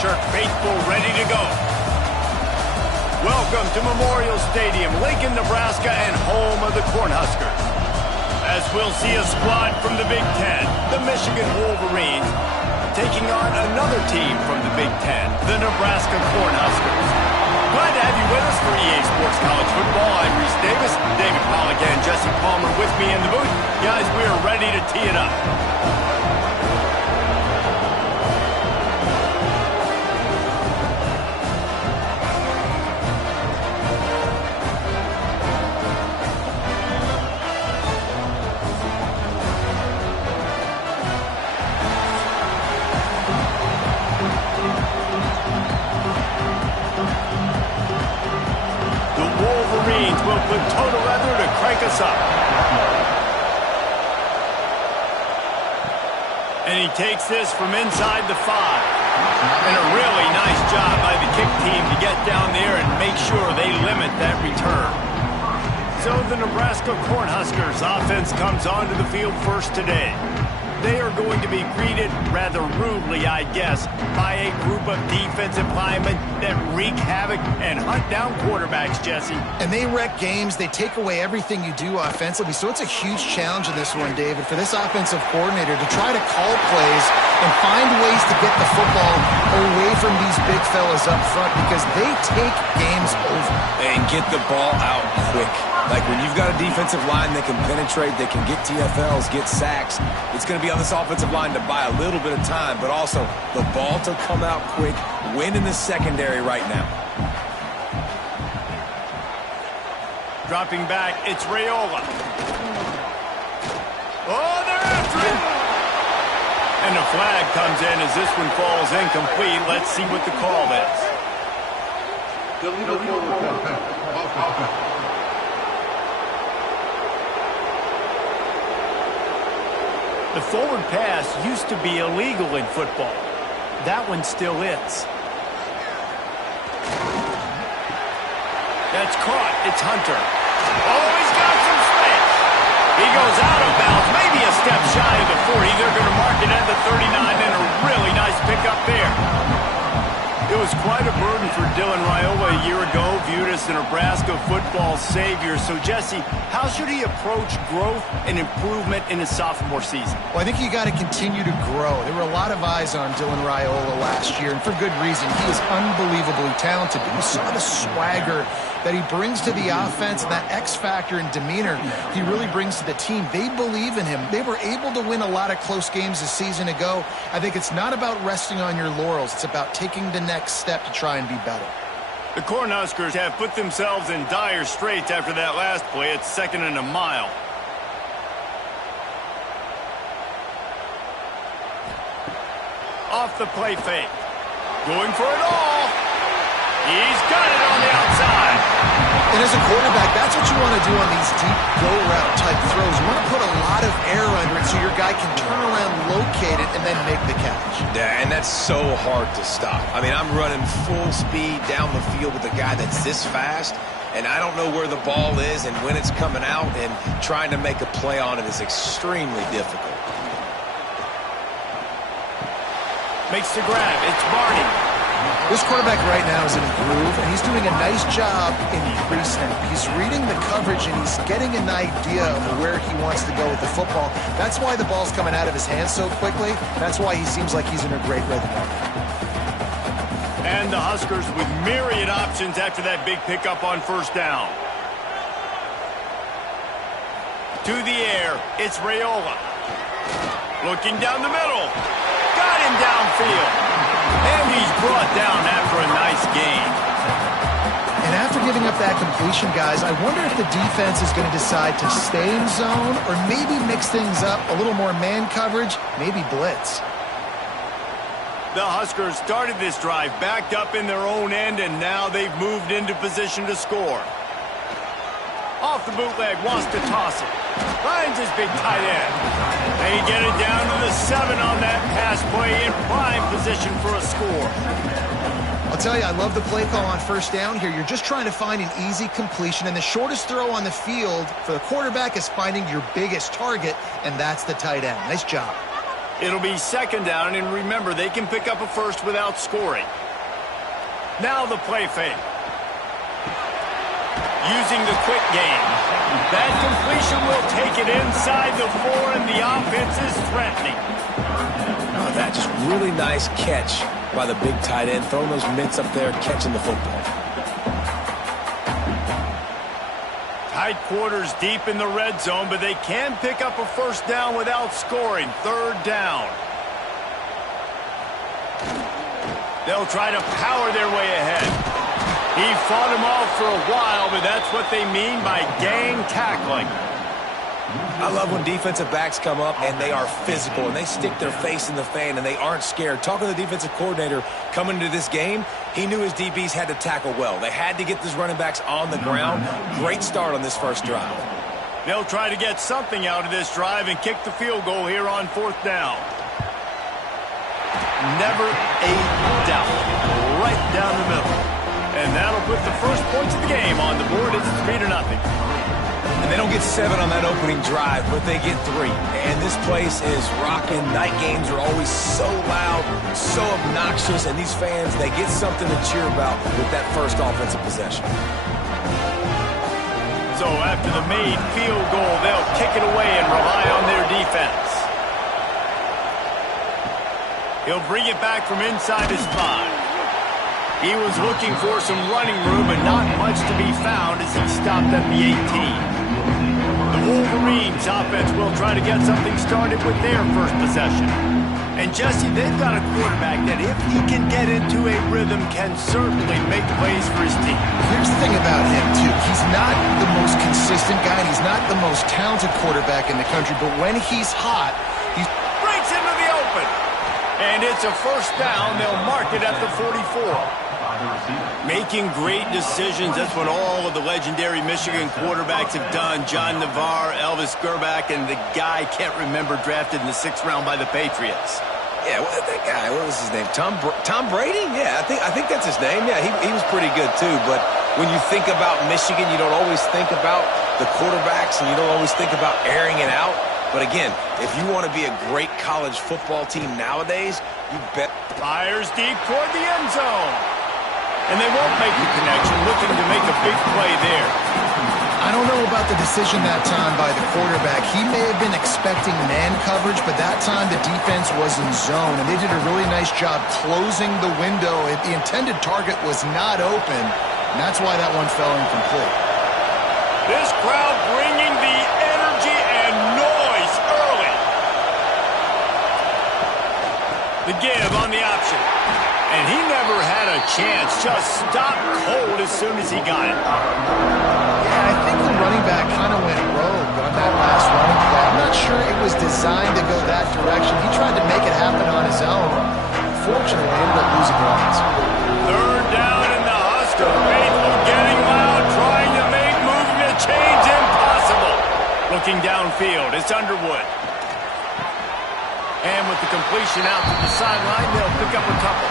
shirt faithful, ready to go. Welcome to Memorial Stadium, Lincoln, Nebraska, and home of the Cornhuskers. As we'll see a squad from the Big Ten, the Michigan Wolverines, taking on another team from the Big Ten, the Nebraska Cornhuskers. Glad to have you with us for EA Sports College Football. I'm Reese Davis, David Pollack, and Jesse Palmer with me in the booth. Guys, we are ready to tee it up. Will put toe to leather to crank us up. And he takes this from inside the 5. And a really nice job by the kick team to get down there and make sure they limit that return. So the Nebraska Cornhuskers offense comes onto the field first today. They are going to be greeted rather rudely, I guess, by a group of defensive linemen that wreak havoc and hunt down quarterbacks, Jesse. And they wreck games. They take away everything you do offensively. So it's a huge challenge in this one, David, for this offensive coordinator to try to call plays and find ways to get the football away from these big fellas up front because they take games over. And get the ball out quick. Like when you've got a defensive line that can penetrate, that can get TFLs, get sacks, it's going to be on this offensive line to buy a little bit of time, but also the ball to come out quick, win in the secondary right now. Dropping back, it's Raiola. Oh, they're after him! And the flag comes in as this one falls incomplete. Let's see what the call is. The forward pass used to be illegal in football. That one still is. That's caught. It's Hunter. Oh, he's got some space. He goes out of bounds, maybe a step shy of the 40. They're going to mark it at the 39, and a really nice pickup there. It was quite a burden for Dylan Raiola a year ago, viewed as the Nebraska football savior. So, Jesse, how should he approach growth and improvement in his sophomore season? Well, I think you got to continue to grow. There were a lot of eyes on Dylan Raiola last year, and for good reason. He is unbelievably talented. But you saw the swagger that he brings to the offense and that X factor and demeanor he really brings to the team. They believe in him. They were able to win a lot of close games a season ago. I think it's not about resting on your laurels. It's about taking the next step to try and be better. The Cornhuskers have put themselves in dire straits after that last play. It's 2nd and a mile. Off the play fake. Going for it all. He's got it on the outside. And as a quarterback, that's what you want to do on these deep go-route type throws. You want to put a lot of air under it so your guy can turn around, locate it, and then make the catch. Yeah, and that's so hard to stop. I mean, I'm running full speed down the field with a guy that's this fast, and I don't know where the ball is and when it's coming out, and trying to make a play on it is extremely difficult. Makes the grab. It's Barney. This quarterback right now is in a groove, and he's doing a nice job in pre-snap. He's reading the coverage, and he's getting an idea of where he wants to go with the football. That's why the ball's coming out of his hands so quickly. That's why he seems like he's in a great rhythm right now. And the Huskers with myriad options after that big pickup on first down. To the air, it's Raiola. Looking down the middle. Got him downfield. And he's brought down after a nice gain. And after giving up that completion, guys, I wonder if the defense is going to decide to stay in zone or maybe mix things up, a little more man coverage, maybe blitz. The Huskers started this drive backed up in their own end, and now they've moved into position to score. Off the bootleg, wants to toss it. Finds his big tight end. They get it down to the 7 on that pass play in prime position for a score. I'll tell you, I love the play call on first down here. You're just trying to find an easy completion, and the shortest throw on the field for the quarterback is finding your biggest target, and that's the tight end. Nice job. It'll be second down, and remember, they can pick up a first without scoring. Now the play fake. Using the quick game. That completion will take it inside the 4, and the offense is threatening. Oh, that just really nice catch by the big tight end. Throwing those mitts up there, catching the football. Tight quarters deep in the red zone, but they can pick up a first down without scoring. Third down. They'll try to power their way ahead. He fought him off for a while, but that's what they mean by gang tackling. I love when defensive backs come up and they are physical and they stick their face in the fan and they aren't scared. Talking to the defensive coordinator coming into this game, he knew his DBs had to tackle well. They had to get these running backs on the ground. Great start on this first drive. They'll try to get something out of this drive and kick the field goal here on fourth down. Never a doubt. Right down the middle. And that'll put the first points of the game on the board. It's 3-0. And they don't get 7 on that opening drive, but they get 3. And this place is rocking. Night games are always so loud, so obnoxious, and these fans, they get something to cheer about with that first offensive possession. So after the made field goal, they'll kick it away and rely on their defense. He'll bring it back from inside his 5. He was looking for some running room, but not much to be found as he stopped at the 18. The Wolverines offense will try to get something started with their first possession. And Jesse, they've got a quarterback that if he can get into a rhythm can certainly make plays for his team. Here's the thing about him, too. He's not the most consistent guy. He's not the most talented quarterback in the country, but when he's hot, he breaks into the open. And it's a first down. They'll mark it at the 44. Making great decisions. That's what all of the legendary Michigan quarterbacks have done. John Navarre, Elvis Gerbach, and the guy, can't remember, drafted in the 6th round by the Patriots. Yeah, that guy, what was his name? Tom Brady? Yeah, I think that's his name. Yeah, he was pretty good too. But when you think about Michigan, you don't always think about the quarterbacks, and you don't always think about airing it out. But again, if you want to be a great college football team nowadays, you bet. Fires deep toward the end zone. And they won't make the connection, looking to make a big play there. I don't know about the decision that time by the quarterback. He may have been expecting man coverage, but that time the defense was in zone, and they did a really nice job closing the window. The intended target was not open, and that's why that one fell incomplete. This crowd bringing the energy and noise early. The give on the option. And he never had a chance, just stopped cold as soon as he got it. Yeah, I think the running back kind of went rogue on that last running play. I'm not sure it was designed to go that direction. He tried to make it happen on his own. Fortunately, ended up losing runs. Third down and the Husker faithful getting loud, trying to make movement change impossible. Looking downfield, it's Underwood. And with the completion out to the sideline, they'll pick up a couple.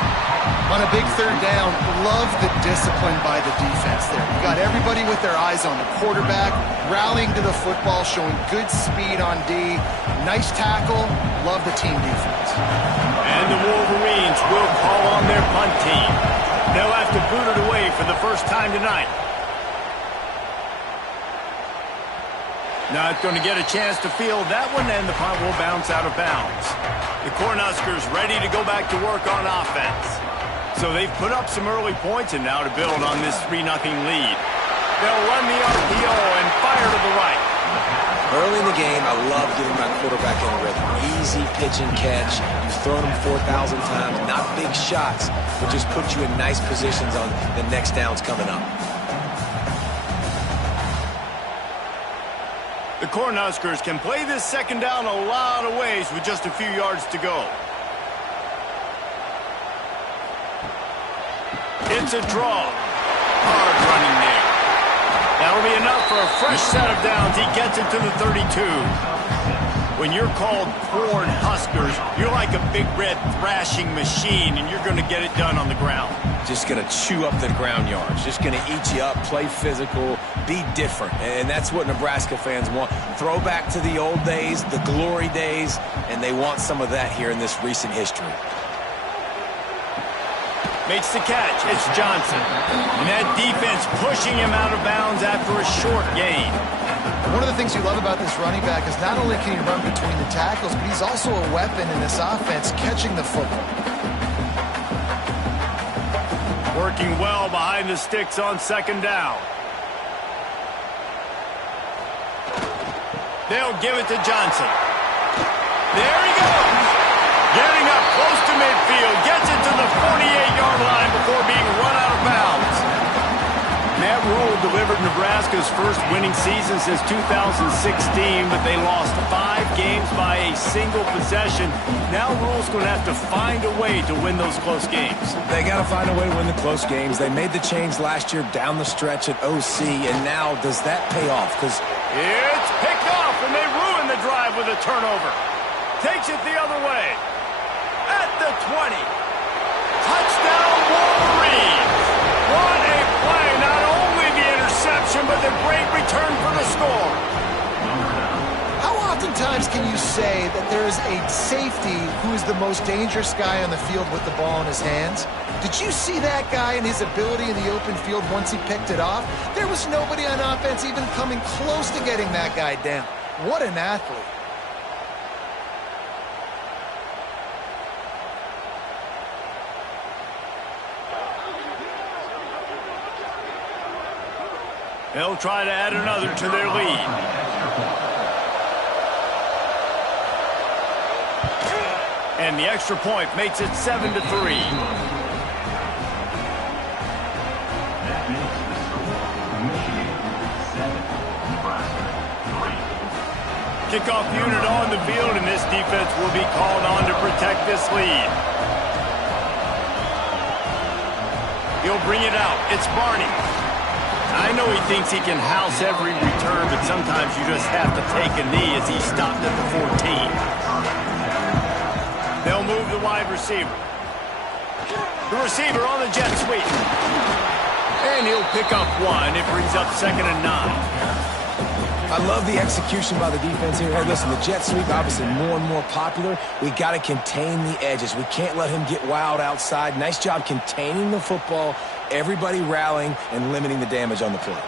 On a big third down, love the discipline by the defense there. You got everybody with their eyes on the quarterback, rallying to the football, showing good speed on D. Nice tackle. Love the team defense. And the Wolverines will call on their punt team. They'll have to boot it away for the first time tonight. Not going to get a chance to field that one, and the punt will bounce out of bounds. The Cornhuskers ready to go back to work on offense. So they've put up some early points, and now to build on this 3-0 lead. They'll run the RPO and fire to the right. Early in the game, I love getting my quarterback in a rhythm. Easy pitch and catch. You've thrown them 4,000 times. Not big shots, but just put you in nice positions on the next downs coming up. The Cornhuskers can play this second down a lot of ways with just a few yards to go. It's a draw. Hard running there. That'll be enough for a fresh set of downs. He gets it to the 32. When you're called Cornhuskers, you're like a big red thrashing machine, and you're going to get it done on the ground. Just going to chew up the ground yards. Just going to eat you up, play physical, be different, and that's what Nebraska fans want. Throwback to the old days, the glory days, and they want some of that here in this recent history. Makes the catch. It's Johnson. And that defense pushing him out of bounds after a short gain. One of the things you love about this running back is not only can he run between the tackles, but he's also a weapon in this offense catching the football. Working well behind the sticks on second down. They'll give it to Johnson. There he goes. Getting up close to midfield. Gets it to the 48-yard line before being run out of bounds. Matt Rule delivered Nebraska's first winning season since 2016, but they lost 5 games by a single possession. Now Rule's going to have to find a way to win those close games. They got to find a way to win the close games. They made the change last year down the stretch at OC, and now does that pay off? Because it's picked off, and they ruin the drive with a turnover. Takes it the other way. At the 20. Touchdown, Wolverines. What a play. Not only the interception, but the great return for the score. How oftentimes can you say that there is a safety who is the most dangerous guy on the field with the ball in his hands? Did you see that guy and his ability in the open field once he picked it off? There was nobody on offense even coming close to getting that guy down. What an athlete. They'll try to add another to their lead. And the extra point makes it 7-3. Kickoff unit on the field, and this defense will be called on to protect this lead. He'll bring it out. It's Barney. I know he thinks he can house every return, but sometimes you just have to take a knee as he stopped at the 14. They'll move the wide receiver. The receiver on the jet sweep. And he'll pick up 1. It brings up 2nd and 9. I love the execution by the defense here. Hey, listen, the jet sweep obviously more and more popular. We got to contain the edges. We can't let him get wild outside. Nice job containing the football, everybody rallying and limiting the damage on the play.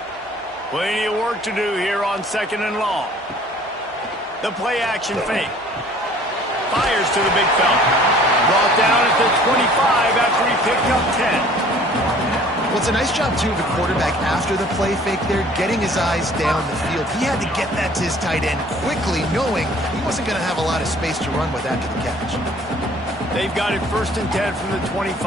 Plenty of work to do here on 2nd and long. The play action fake. Fires to the big fella. Brought down at the 25 after he picked up 10. Well, it's a nice job, too, of the quarterback after the play fake there, getting his eyes down the field. He had to get that to his tight end quickly, knowing he wasn't going to have a lot of space to run with after the catch. They've got it 1st and 10 from the 25.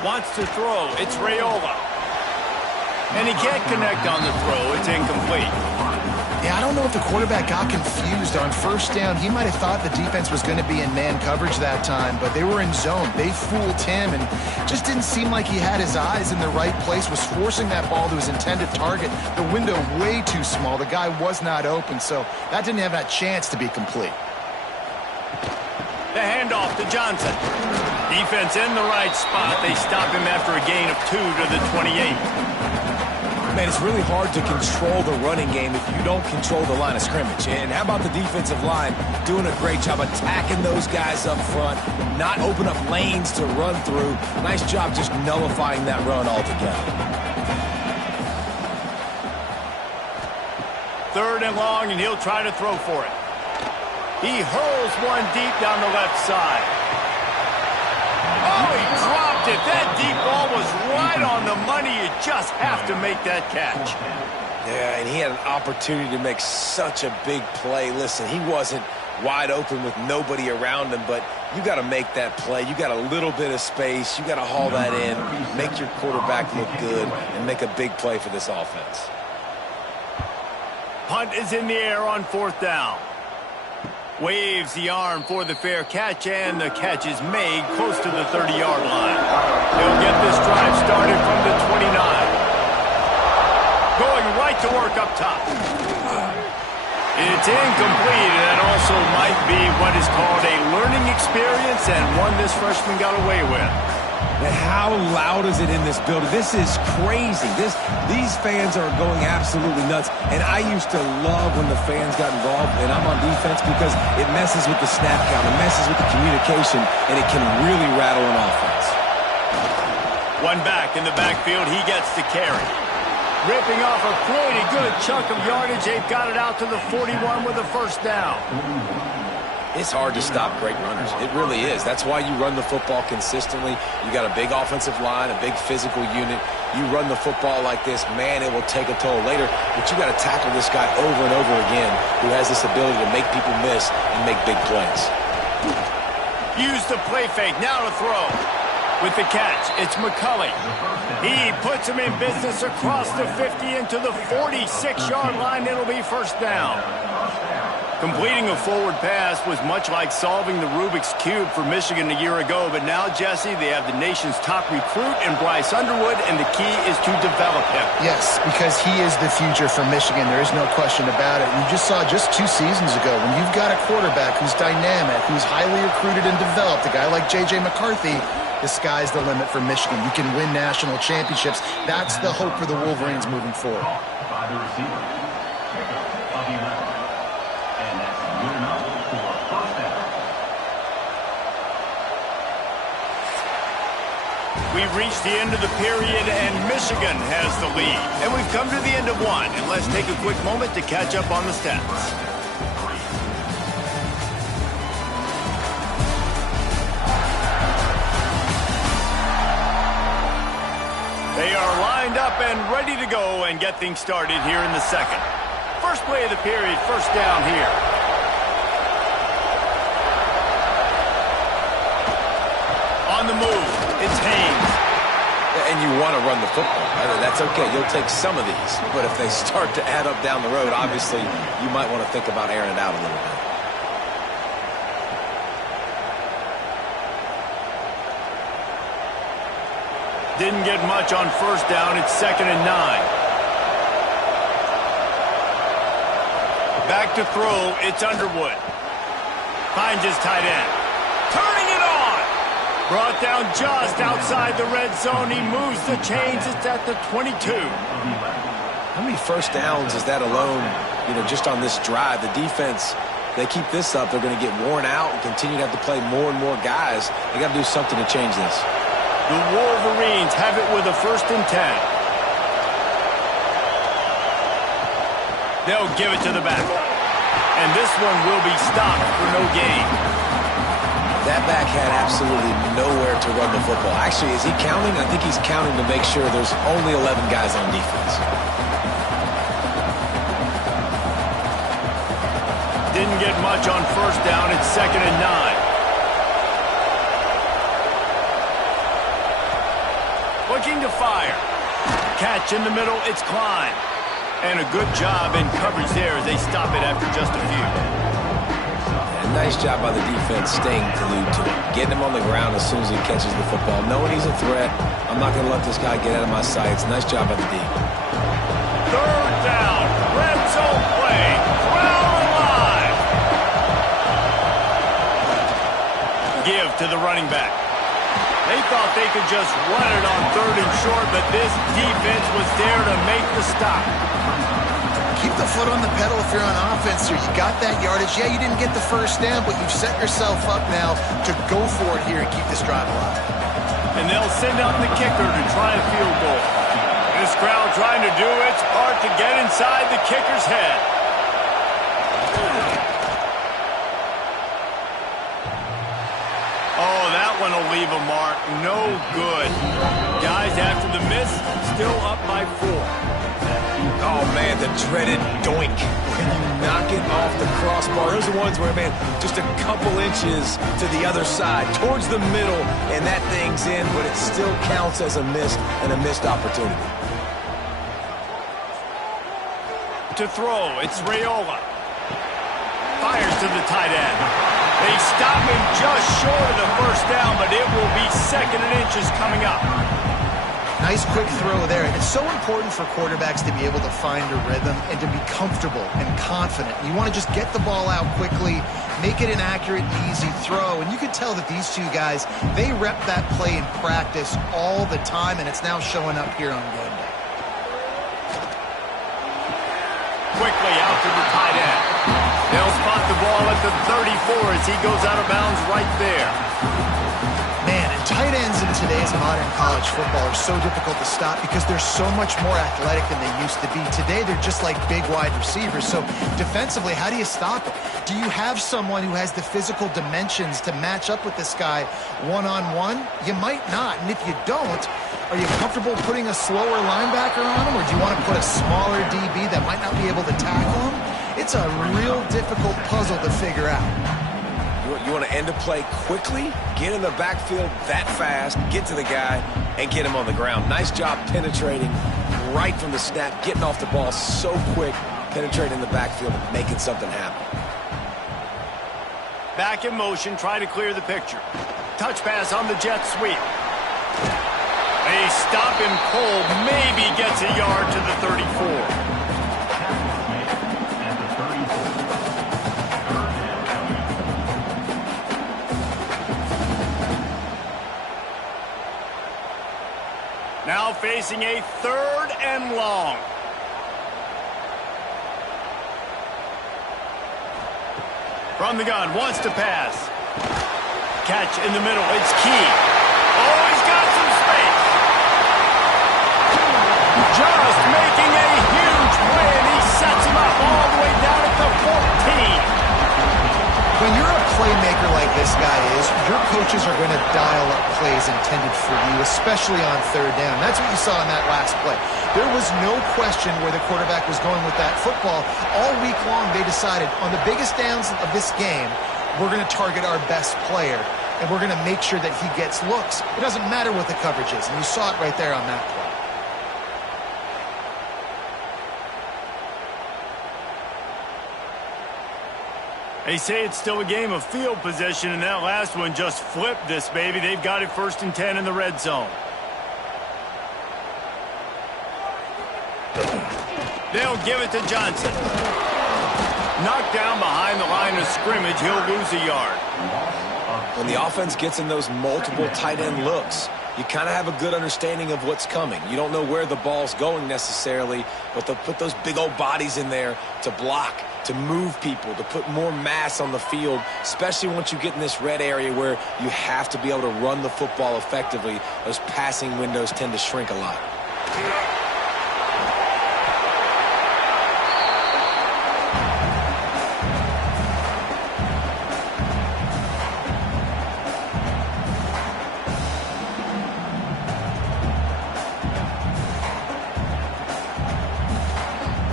Wants to throw. It's Raiola. And he can't connect on the throw. It's incomplete. Yeah, I don't know if the quarterback got confused on 1st down. He might have thought the defense was going to be in man coverage that time, but they were in zone. They fooled him and just didn't seem like he had his eyes in the right place, was forcing that ball to his intended target. The window way too small. The guy was not open, so that didn't have that chance to be complete. The handoff to Johnson. Defense in the right spot. They stop him after a gain of 2 to the 28. Man, it's really hard to control the running game if you don't control the line of scrimmage. And how about the defensive line doing a great job attacking those guys up front, not open up lanes to run through. Nice job just nullifying that run altogether. 3rd and long, and he'll try to throw for it. He hurls one deep down the left side. Oh, he dropped it. That deep ball was right on the money. You just have to make that catch. Yeah, and he had an opportunity to make such a big play. Listen, he wasn't wide open with nobody around him, but you got to make that play. You got a little bit of space. You got to haul that in, make your quarterback look good, and make a big play for this offense. Punt is in the air on 4th down. Waves the arm for the fair catch, and the catch is made close to the 30-yard line. He'll get this drive started from the 29. Going right to work up top. It's incomplete, and that also might be what is called a learning experience, and one this freshman got away with. And how loud is it in this building? This is crazy. These fans are going absolutely nuts. And I used to love when the fans got involved, and I'm on defense because it messes with the snap count, it messes with the communication, and it can really rattle an offense. One back in the backfield, he gets the carry. Ripping off a pretty good chunk of yardage. They've got it out to the 41 with a first down. It's hard to stop great runners. It really is. That's why you run the football consistently. You got a big offensive line, a big physical unit. You run the football like this, man, it will take a toll later. But you got to tackle this guy over and over again who has this ability to make people miss and make big plays. Use the play fake. Now to throw. With the catch, it's McCulley. He puts him in business across the 50 into the 46-yard line. It'll be first down. Completing a forward pass was much like solving the Rubik's Cube for Michigan a year ago, but now, Jesse, they have the nation's top recruit in Bryce Underwood, and the key is to develop him. Yes, because he is the future for Michigan. There is no question about it. You just saw just 2 seasons ago when you've got a quarterback who's dynamic, who's highly recruited and developed, a guy like J.J. McCarthy, the sky's the limit for Michigan. You can win national championships. That's the hope for the Wolverines moving forward. We've reached the end of the period, and Michigan has the lead. And we've come to the end of one, and let's take a quick moment to catch up on the stats. They are lined up and ready to go and get things started here in the second. First play of the period, first down here. On the move, it's Haynes. And you want to run the football. That's okay. You'll take some of these. But if they start to add up down the road, obviously, you might want to think about airing it out a little bit. Didn't get much on first down. It's 2nd and 9. Back to throw. It's Underwood. Finds his tight end. Turning it on. Brought down just outside the red zone. He moves the chains. It's at the 22. How many first downs is that alone, just on this drive? The defense, they keep this up, they're going to get worn out and continue to have to play more and more guys. They got to do something to change this. The Wolverines have it with a 1st and 10. They'll give it to the back. And this one will be stopped for no gain. That back had absolutely nowhere to run the football. Actually, is he counting? I think he's counting to make sure there's only 11 guys on defense. Didn't get much on first down. It's 2nd and 9. Looking to fire. Catch in the middle. It's Klein. And a good job in coverage there as they stop it after just a few. Nice job by the defense staying glued to him. Getting him on the ground as soon as he catches the football. Knowing he's a threat. I'm not going to let this guy get out of my sights. Nice job by the D. 3rd down. Red zone play. Crowd alive. Give to the running back. They thought they could just run it on 3rd and short, but this defense was there to make the stop. Keep the foot on the pedal if you're on offense here. You got that yardage. Yeah, you didn't get the first down, but you've set yourself up now to go for it here and keep this drive alive. And they'll send out the kicker to try a field goal. This crowd trying to do its part to get inside the kicker's head. Oh, that one will leave a mark. No good. Guys, after the miss, still up by 4. Oh, man, the dreaded doink. When you knock it off the crossbar. Those are ones where, man, just a couple inches to the other side, towards the middle, and that thing's in, but it still counts as a miss and a missed opportunity. To throw, it's Raiola. Fires to the tight end. They stop him just short of the first down, but it will be 2nd and inches coming up. Nice quick throw there. It's so important for quarterbacks to be able to find a rhythm and to be comfortable and confident. You want to just get the ball out quickly make it an accurate and easy throw. And you can tell that these two guys, they rep that play in practice all the time, and it's now showing up here on game day. Quickly out to the tight end. They'll spot the ball at the 34 as he goes out of bounds right there. Man, and tight ends in today's modern college football are so difficult to stop because they're so much more athletic than they used to be. Today, they're just like big wide receivers. So defensively, how do you stop it? Do you have someone who has the physical dimensions to match up with this guy one-on-one? You might not. And if you don't, are you comfortable putting a slower linebacker on him, or do you want to put a smaller DB that might not be able to tackle him? It's a real difficult puzzle to figure out. You want to end a play quickly, get in the backfield that fast, get to the guy, and get him on the ground. Nice job penetrating right from the snap, getting off the ball so quick, penetrating the backfield and making something happen. Back in motion, try to clear the picture. Touch pass on the jet sweep. They stop him cold, maybe gets a yard to the 34. Now facing a 3rd and long. From the gun, wants to pass. Catch in the middle, it's key. Oh, he's got some space. Just making a huge play, and he sets him up all the way down at the 14. When you're a playmaker like this guy is, your coaches are going to dial up plays intended for you, especially on 3rd down. That's what you saw in that last play. There was no question where the quarterback was going with that football. All week long, they decided on the biggest downs of this game, we're going to target our best player, and we're going to make sure that he gets looks. It doesn't matter what the coverage is, and you saw it right there on that play. They say it's still a game of field position, and that last one just flipped this baby. They've got it 1st and 10 in the red zone. They'll give it to Johnson. Knocked down behind the line of scrimmage. He'll lose a yard. When the offense gets in those multiple tight end looks, you kind of have a good understanding of what's coming. You don't know where the ball's going necessarily, but they'll put those big old bodies in there to block, to move people, to put more mass on the field, especially once you get in this red area where you have to be able to run the football effectively. Those passing windows tend to shrink a lot.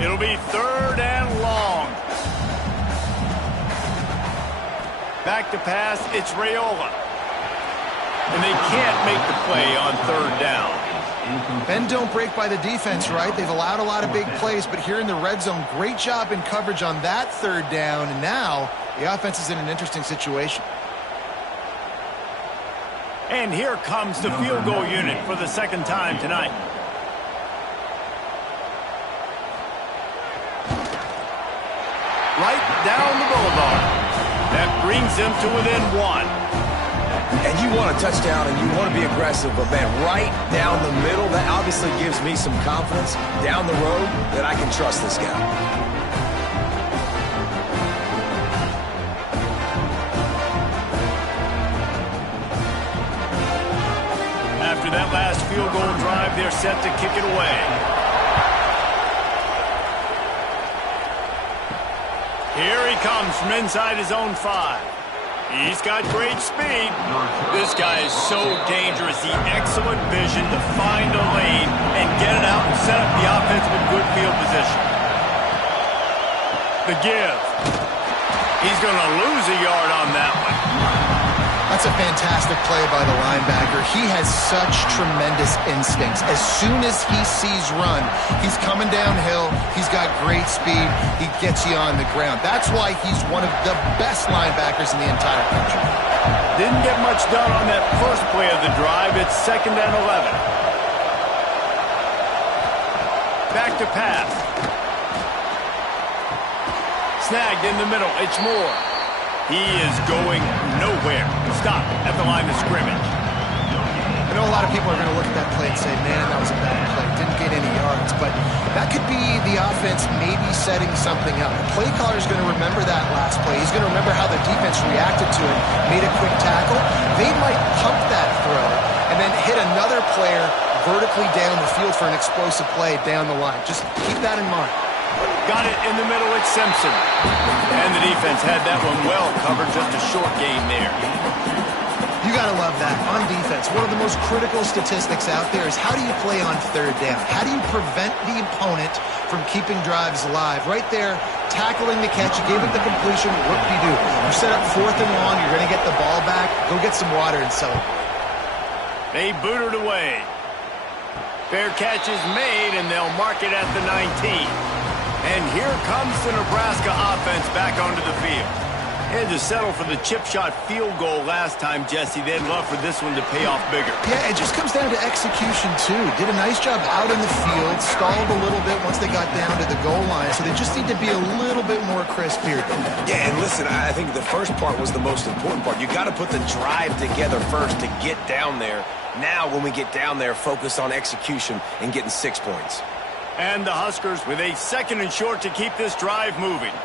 It'll be 3rd and long. Back to pass, it's Raiola. And they can't make the play on 3rd down. Bend don't break by the defense, right? They've allowed a lot of big plays, but here in the red zone, great job in coverage on that 3rd down, and now the offense is in an interesting situation. And here comes the field goal unit for the 2nd time tonight. Right down the boulevard. That brings them to within 1. And you want a touchdown and you want to be aggressive, but man, right down the middle, that obviously gives me some confidence down the road that I can trust this guy. After that last field goal drive, they're set to kick it away. Here he comes from inside his own 5. He's got great speed. This guy is so dangerous. The excellent vision to find a lane and get it out and set up the offense with good field position. The give. He's going to lose a yard on that one. That's a fantastic play by the linebacker. He has such tremendous instincts. As soon as he sees run, he's coming downhill. He's got great speed. He gets you on the ground. That's why he's one of the best linebackers in the entire country. Didn't get much done on that first play of the drive. It's 2nd and 11. Back to pass. Snagged in the middle. It's Moore. He is going nowhere. Stop at the line of scrimmage. I know a lot of people are going to look at that play and say, man, that was a bad play. Didn't get any yards. But that could be the offense maybe setting something up. The play caller is going to remember that last play. He's going to remember how the defense reacted to it, made a quick tackle. They might pump that throw and then hit another player vertically down the field for an explosive play down the line. Just keep that in mind. Got it in the middle at Simpson. And the defense had that one well covered. Just a short game there. You got to love that. On defense, one of the most critical statistics out there is how do you play on third down? How do you prevent the opponent from keeping drives alive? Right there, tackling the catch. You gave it the completion. Whoop-de-doo. You set up 4th and long. You're going to get the ball back. Go get some water and celebrate. They booted away. Fair catch is made, and they'll mark it at the 19. And here comes the Nebraska offense back onto the field. They had to settle for the chip shot field goal last time, Jesse. They'd love for this one to pay off bigger. Yeah, it just comes down to execution, too. Did a nice job out in the field, stalled a little bit once they got down to the goal line, so they just need to be a little bit more crisp here. Yeah, and listen, I think the first part was the most important part. You got to put the drive together first to get down there. Now, when we get down there, focus on execution and getting 6 points. And the Huskers with a 2nd and short to keep this drive moving.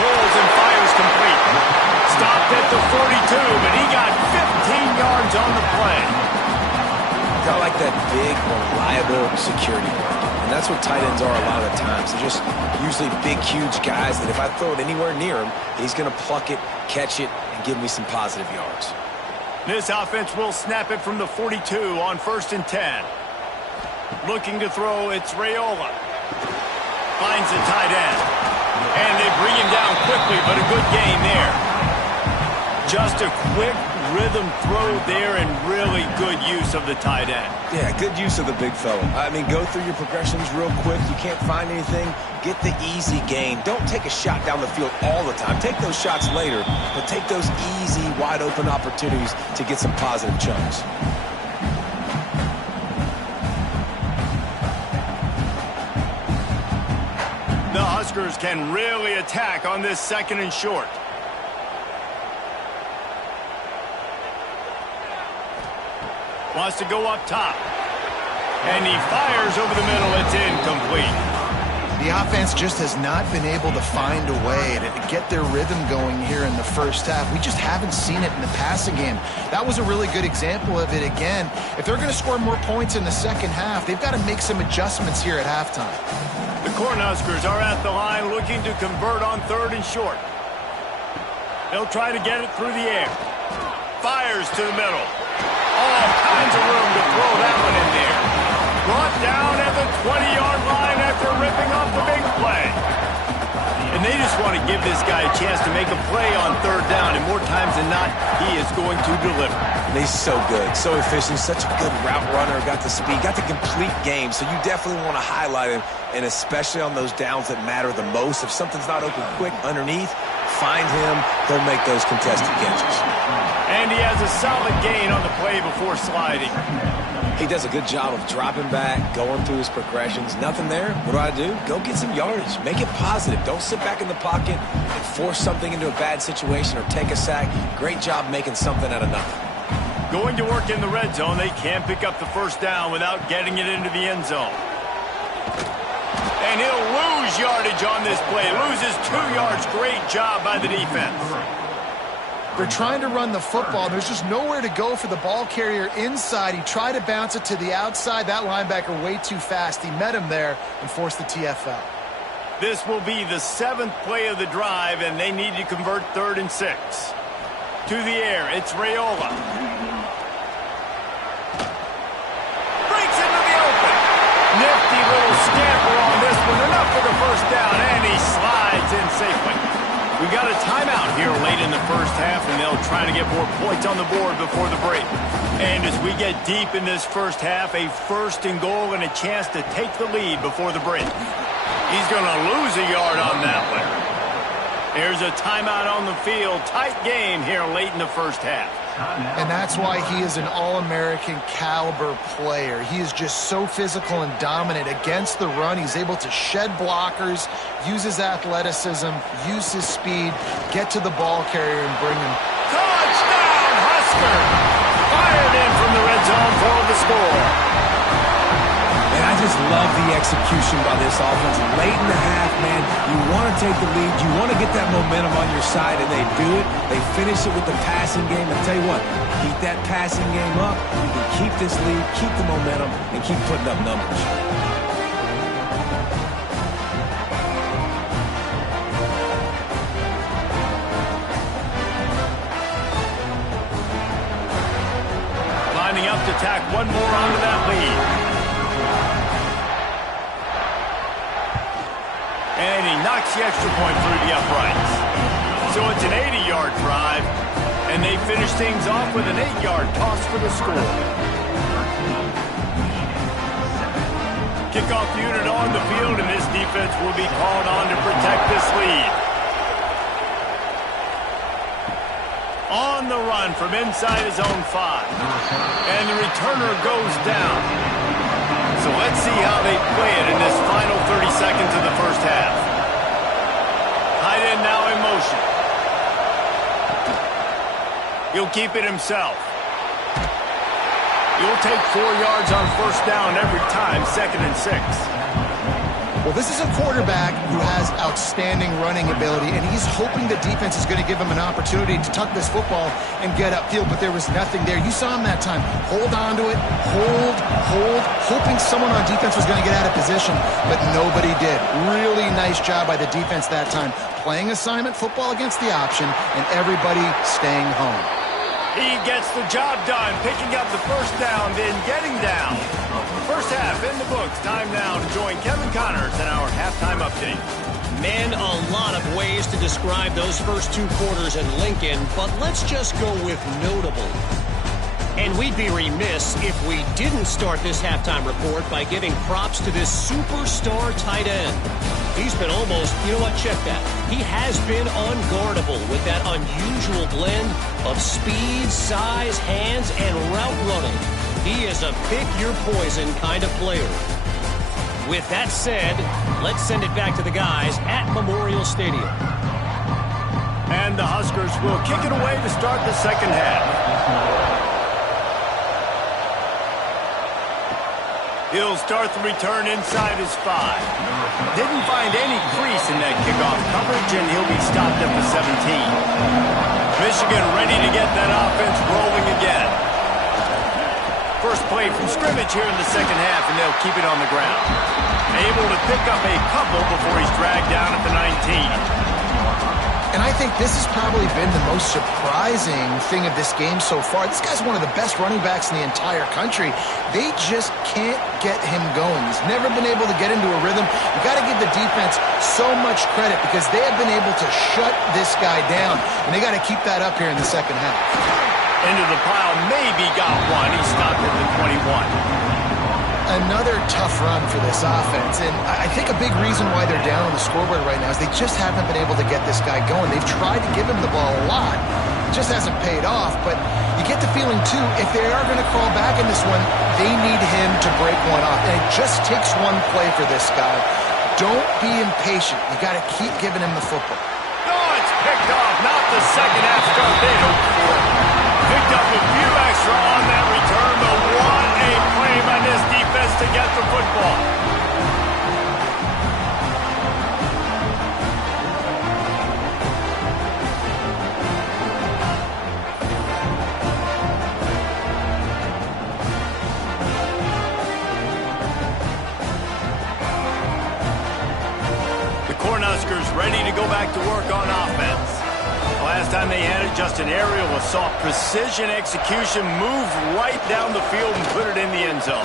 Pulls and fires complete. Stopped at the 42, but he got 15 yards on the play. I like that big, reliable security blanket. And that's what tight ends are a lot of the times. They're just usually big, huge guys that if I throw it anywhere near him, he's going to pluck it, catch it, and give me some positive yards. This offense will snap it from the 42 on 1st and 10. Looking to throw, it's Raiola. Finds the tight end. And they bring him down quickly, but a good gain there. Just a quick rhythm throw there and really good use of the tight end. Yeah, good use of the big fella. I mean, go through your progressions real quick. You can't find anything. Get the easy gain. Don't take a shot down the field all the time. Take those shots later, but take those easy, wide-open opportunities to get some positive chunks. The Huskers can really attack on this 2nd and short. Wants to go up top. And he fires over the middle. It's incomplete. The offense just has not been able to find a way to get their rhythm going here in the first half. We just haven't seen it in the passing game. That was a really good example of it again. If they're going to score more points in the second half, they've got to make some adjustments here at halftime. The Cornhuskers are at the line looking to convert on 3rd and short. They'll try to get it through the air. Fires to the middle. All kinds of room to throw that one in there. Brought down at the 20-yard line after ripping off the big play. And they just want to give this guy a chance to make a play on 3rd down, and more times than not, he is going to deliver. And he's so good, so efficient, such a good route runner, got the speed, got the complete game, so you definitely want to highlight him, and especially on those downs that matter the most. If something's not open quick underneath, find him, he'll make those contested catches. And he has a solid gain on the play before sliding. He does a good job of dropping back, going through his progressions. Nothing there. What do? Go get some yardage. Make it positive. Don't sit back in the pocket and force something into a bad situation or take a sack. Great job making something out of nothing. Going to work in the red zone. They can't pick up the 1st down without getting it into the end zone. And he'll lose yardage on this play. Loses 2 yards. Great job by the defense. They're trying to run the football. There's just nowhere to go for the ball carrier inside. He tried to bounce it to the outside. That linebacker way too fast. He met him there and forced the TFL. This will be the 7th play of the drive, and they need to convert 3rd and 6. To the air, it's Raiola. Breaks into the open. Nifty little scamper on this one. Enough for the 1st down, and he slides in safely. We got a timeout here late in the first half, and they'll try to get more points on the board before the break. And as we get deep in this first half, a 1st and goal and a chance to take the lead before the break. He's going to lose a yard on that one. There's a timeout on the field. Tight game here late in the first half. And that's why he is an All-American caliber player. He is just so physical and dominant against the run. He's able to shed blockers, use his athleticism, use his speed, get to the ball carrier and bring him. Touchdown, Husker! Fired in from the red zone for the score. And I just love the execution by this offense. Late in the half, man, you want to take the lead. You want to get that momentum on your side, and they do it. They finish it with the passing game. And tell you what, keep that passing game up. You can keep this lead, keep the momentum, and keep putting up numbers. Lining up to tack one more onto that lead. And he knocks the extra point through the uprights. So it's an 80-yard drive, and they finish things off with an 8-yard toss for the score. Kickoff unit on the field, and this defense will be called on to protect this lead. On the run from inside his own 5. And the returner goes down. So let's see how they play it in this final 30 seconds of the first half. Tight end now in motion. He'll keep it himself. He'll take 4 yards on first down every time, 2nd and 6. Well, this is a quarterback who has outstanding running ability, and he's hoping the defense is going to give him an opportunity to tuck this football and get upfield, but there was nothing there. You saw him that time. Hold on to it, hold, hoping someone on defense was going to get out of position, but nobody did. Really nice job by the defense that time. Playing assignment football against the option, and everybody staying home. He gets the job done, picking up the first down, then getting down. First half in the books. Time now to join Kevin Connors in our halftime update. Man, a lot of ways to describe those first 2 quarters in Lincoln, but let's just go with notable. And we'd be remiss if we didn't start this halftime report by giving props to this superstar tight end. He's been almost, you know what, check that. He has been unguardable with that unusual blend of speed, size, hands, and route running. He is a pick-your-poison kind of player. With that said, let's send it back to the guys at Memorial Stadium. And the Huskers will kick it away to start the second half. He'll start the return inside his 5. Didn't find any crease in that kickoff coverage, and he'll be stopped at the 17. Michigan ready to get that offense rolling again. First play from scrimmage here in the second half, and they'll keep it on the ground. Able to pick up a couple before he's dragged down at the 19. And I think this has probably been the most surprising thing of this game so far. This guy's one of the best running backs in the entire country. They just can't get him going. He's never been able to get into a rhythm. You got to give the defense so much credit because they have been able to shut this guy down. And they got to keep that up here in the second half. Into the pile, maybe got one. He stopped at the 21. Another tough run for this offense, and I think a big reason why they're down on the scoreboard right now is they just haven't been able to get this guy going. They've tried to give him the ball a lot. It just hasn't paid off, but you get the feeling, too, if they are going to crawl back in this one, they need him to break one off, and it just takes one play for this guy. Don't be impatient. You got to keep giving him the football. No, it's picked off. Not the second half start they hoped for. Picked up a few extra on that return, but what a play by this defense to get the football. The Cornhuskers ready to go back to work on offense. Last time they had it, just an aerial assault, precision execution, moved right down the field and put it in the end zone.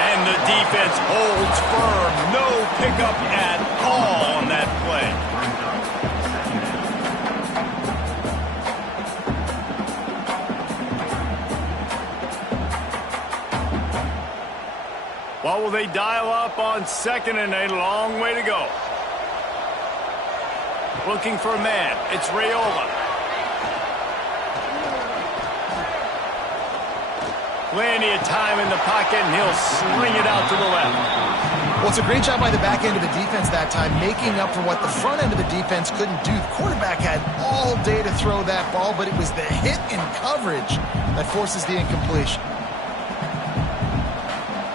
And the defense holds firm. No pickup at all on that play. What will they dial up on second and a long way to go? Looking for a man. It's Raiola. Plenty of time in the pocket, and he'll sling it out to the left. Well, it's a great job by the back end of the defense that time, making up for what the front end of the defense couldn't do. The quarterback had all day to throw that ball, but it was the hit in coverage that forces the incompletion.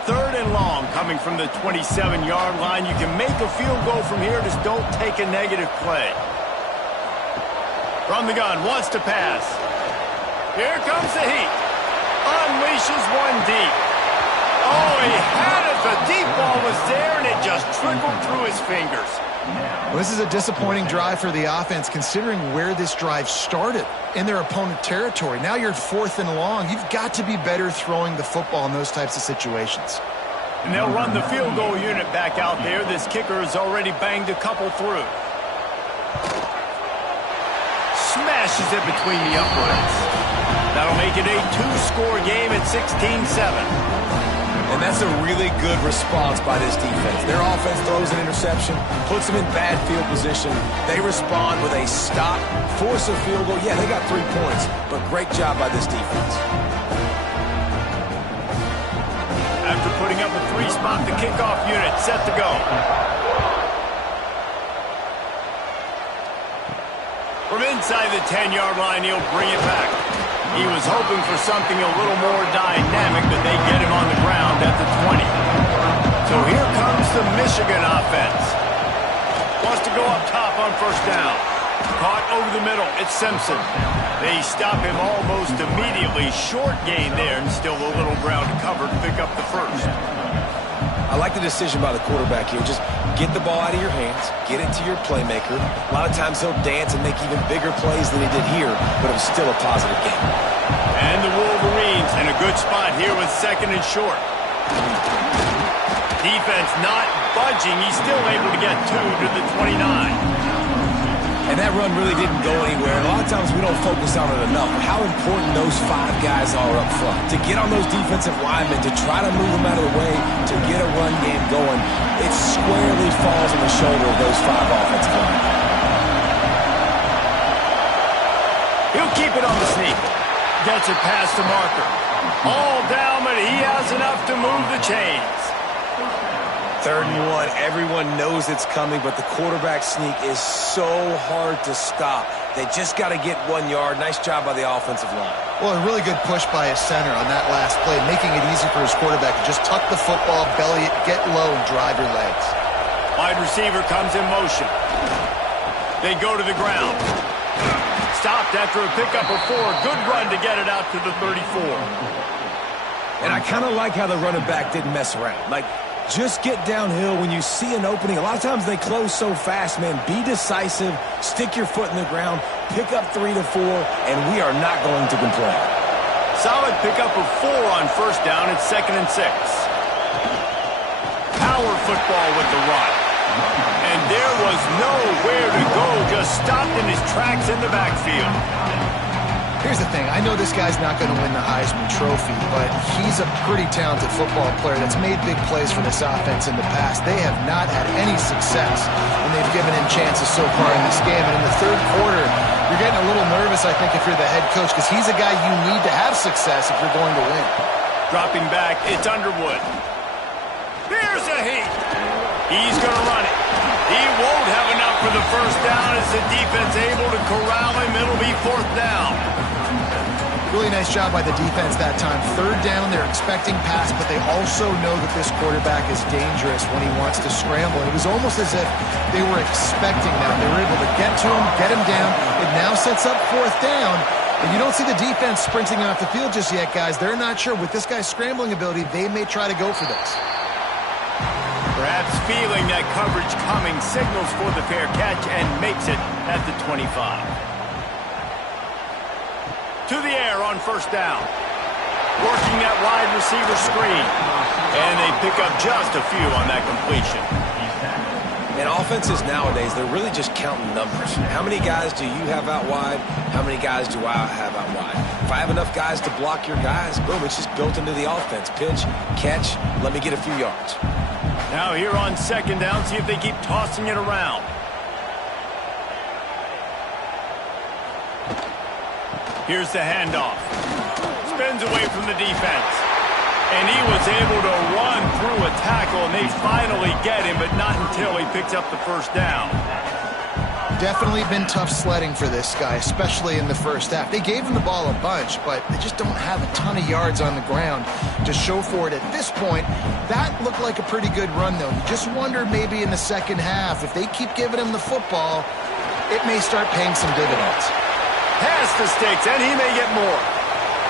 3rd and long coming from the 27-yard line. You can make a field goal from here, just don't take a negative play. From the gun, wants to pass. Here comes the heat. Unleashes one deep. Oh, he had it. The deep ball was there, and it just trickled through his fingers. Well, this is a disappointing drive for the offense, considering where this drive started in their opponent territory. Now you're 4th and long. You've got to be better throwing the football in those types of situations. And they'll run the field goal unit back out there. This kicker has already banged a couple through. Smashes it between the uprights. That'll make it a 2-score game at 16-7. And that's a really good response by this defense. Their offense throws an interception, puts them in bad field position. They respond with a stop, force a field goal. Yeah, they got 3 points, but great job by this defense. After putting up a 3-spot, the kickoff unit set to go. From inside the 10-yard line, he'll bring it back. He was hoping for something a little more dynamic, but they get him on the ground at the 20. So here comes the Michigan offense. Wants to go up top on 1st down. Caught over the middle. It's Simpson. They stop him almost immediately. Short gain there, and still a little ground to cover to pick up the 1st. I like the decision by the quarterback here. Just get the ball out of your hands, get it to your playmaker. A lot of times he'll dance and make even bigger plays than he did here, but it was still a positive game. And the Wolverines in a good spot here with 2nd and short. Defense not budging. He's still able to get 2 to the 29. And that run really didn't go anywhere. And a lot of times we don't focus on it enough. How important those 5 guys are up front. To get on those defensive linemen, to try to move them out of the way, to get a run game going, it squarely falls on the shoulder of those 5 offensive linemen. He'll keep it on the sneak. Gets it past the marker. All down, but he has enough to move the chains. 3rd and 1, everyone knows it's coming, but the quarterback sneak is so hard to stop. They just got to get 1 yard. Nice job by the offensive line. Well, a really good push by his center on that last play, making it easy for his quarterback to just tuck the football, belly it, get low, and drive your legs. Wide receiver comes in motion. They go to the ground. Stopped after a pickup of 4. Good run to get it out to the 34. And I kind of like how the running back didn't mess around. Like, just get downhill when you see an opening. A lot of times they close so fast, man. Be decisive, stick your foot in the ground, pick up 3 to 4, and we are not going to complain. Solid pickup of 4 on 1st down. It's 2nd and 6. Power football with the run. And there was nowhere to go. Just stopped in his tracks in the backfield. Here's the thing. I know this guy's not going to win the Heisman Trophy, but he's a pretty talented football player that's made big plays for this offense in the past. They have not had any success when they've given him chances so far in this game. And in the 3rd quarter, you're getting a little nervous, I think, if you're the head coach, because he's a guy you need to have success if you're going to win. Dropping back, it's Underwood. Here's a heat. He's going to run it. He won't have enough for the 1st down as the defense able to corral him. It'll be 4th down. Really nice job by the defense that time. 3rd down, they're expecting pass, but they also know that this quarterback is dangerous when he wants to scramble. It was almost as if they were expecting that. They were able to get to him, get him down. It now sets up 4th down. And you don't see the defense sprinting off the field just yet, guys. They're not sure. With this guy's scrambling ability, they may try to go for this. Perhaps feeling that coverage coming, signals for the fair catch and makes it at the 25. To the air on 1st down. Working that wide receiver screen. And they pick up just a few on that completion. And offenses nowadays, they're really just counting numbers. How many guys do you have out wide? How many guys do I have out wide? If I have enough guys to block your guys, boom, it's just built into the offense. Pitch, catch, let me get a few yards. Now here on 2nd down, see if they keep tossing it around. Here's the handoff. Spins away from the defense. And he was able to run through a tackle, and they finally get him, but not until he picks up the first down. Definitely been tough sledding for this guy, especially in the first half. They gave him the ball a bunch, but they just don't have a ton of yards on the ground to show for it at this point. That looked like a pretty good run, though. You just wonder maybe in the second half, if they keep giving him the football, it may start paying some dividends. Pass the sticks, and he may get more.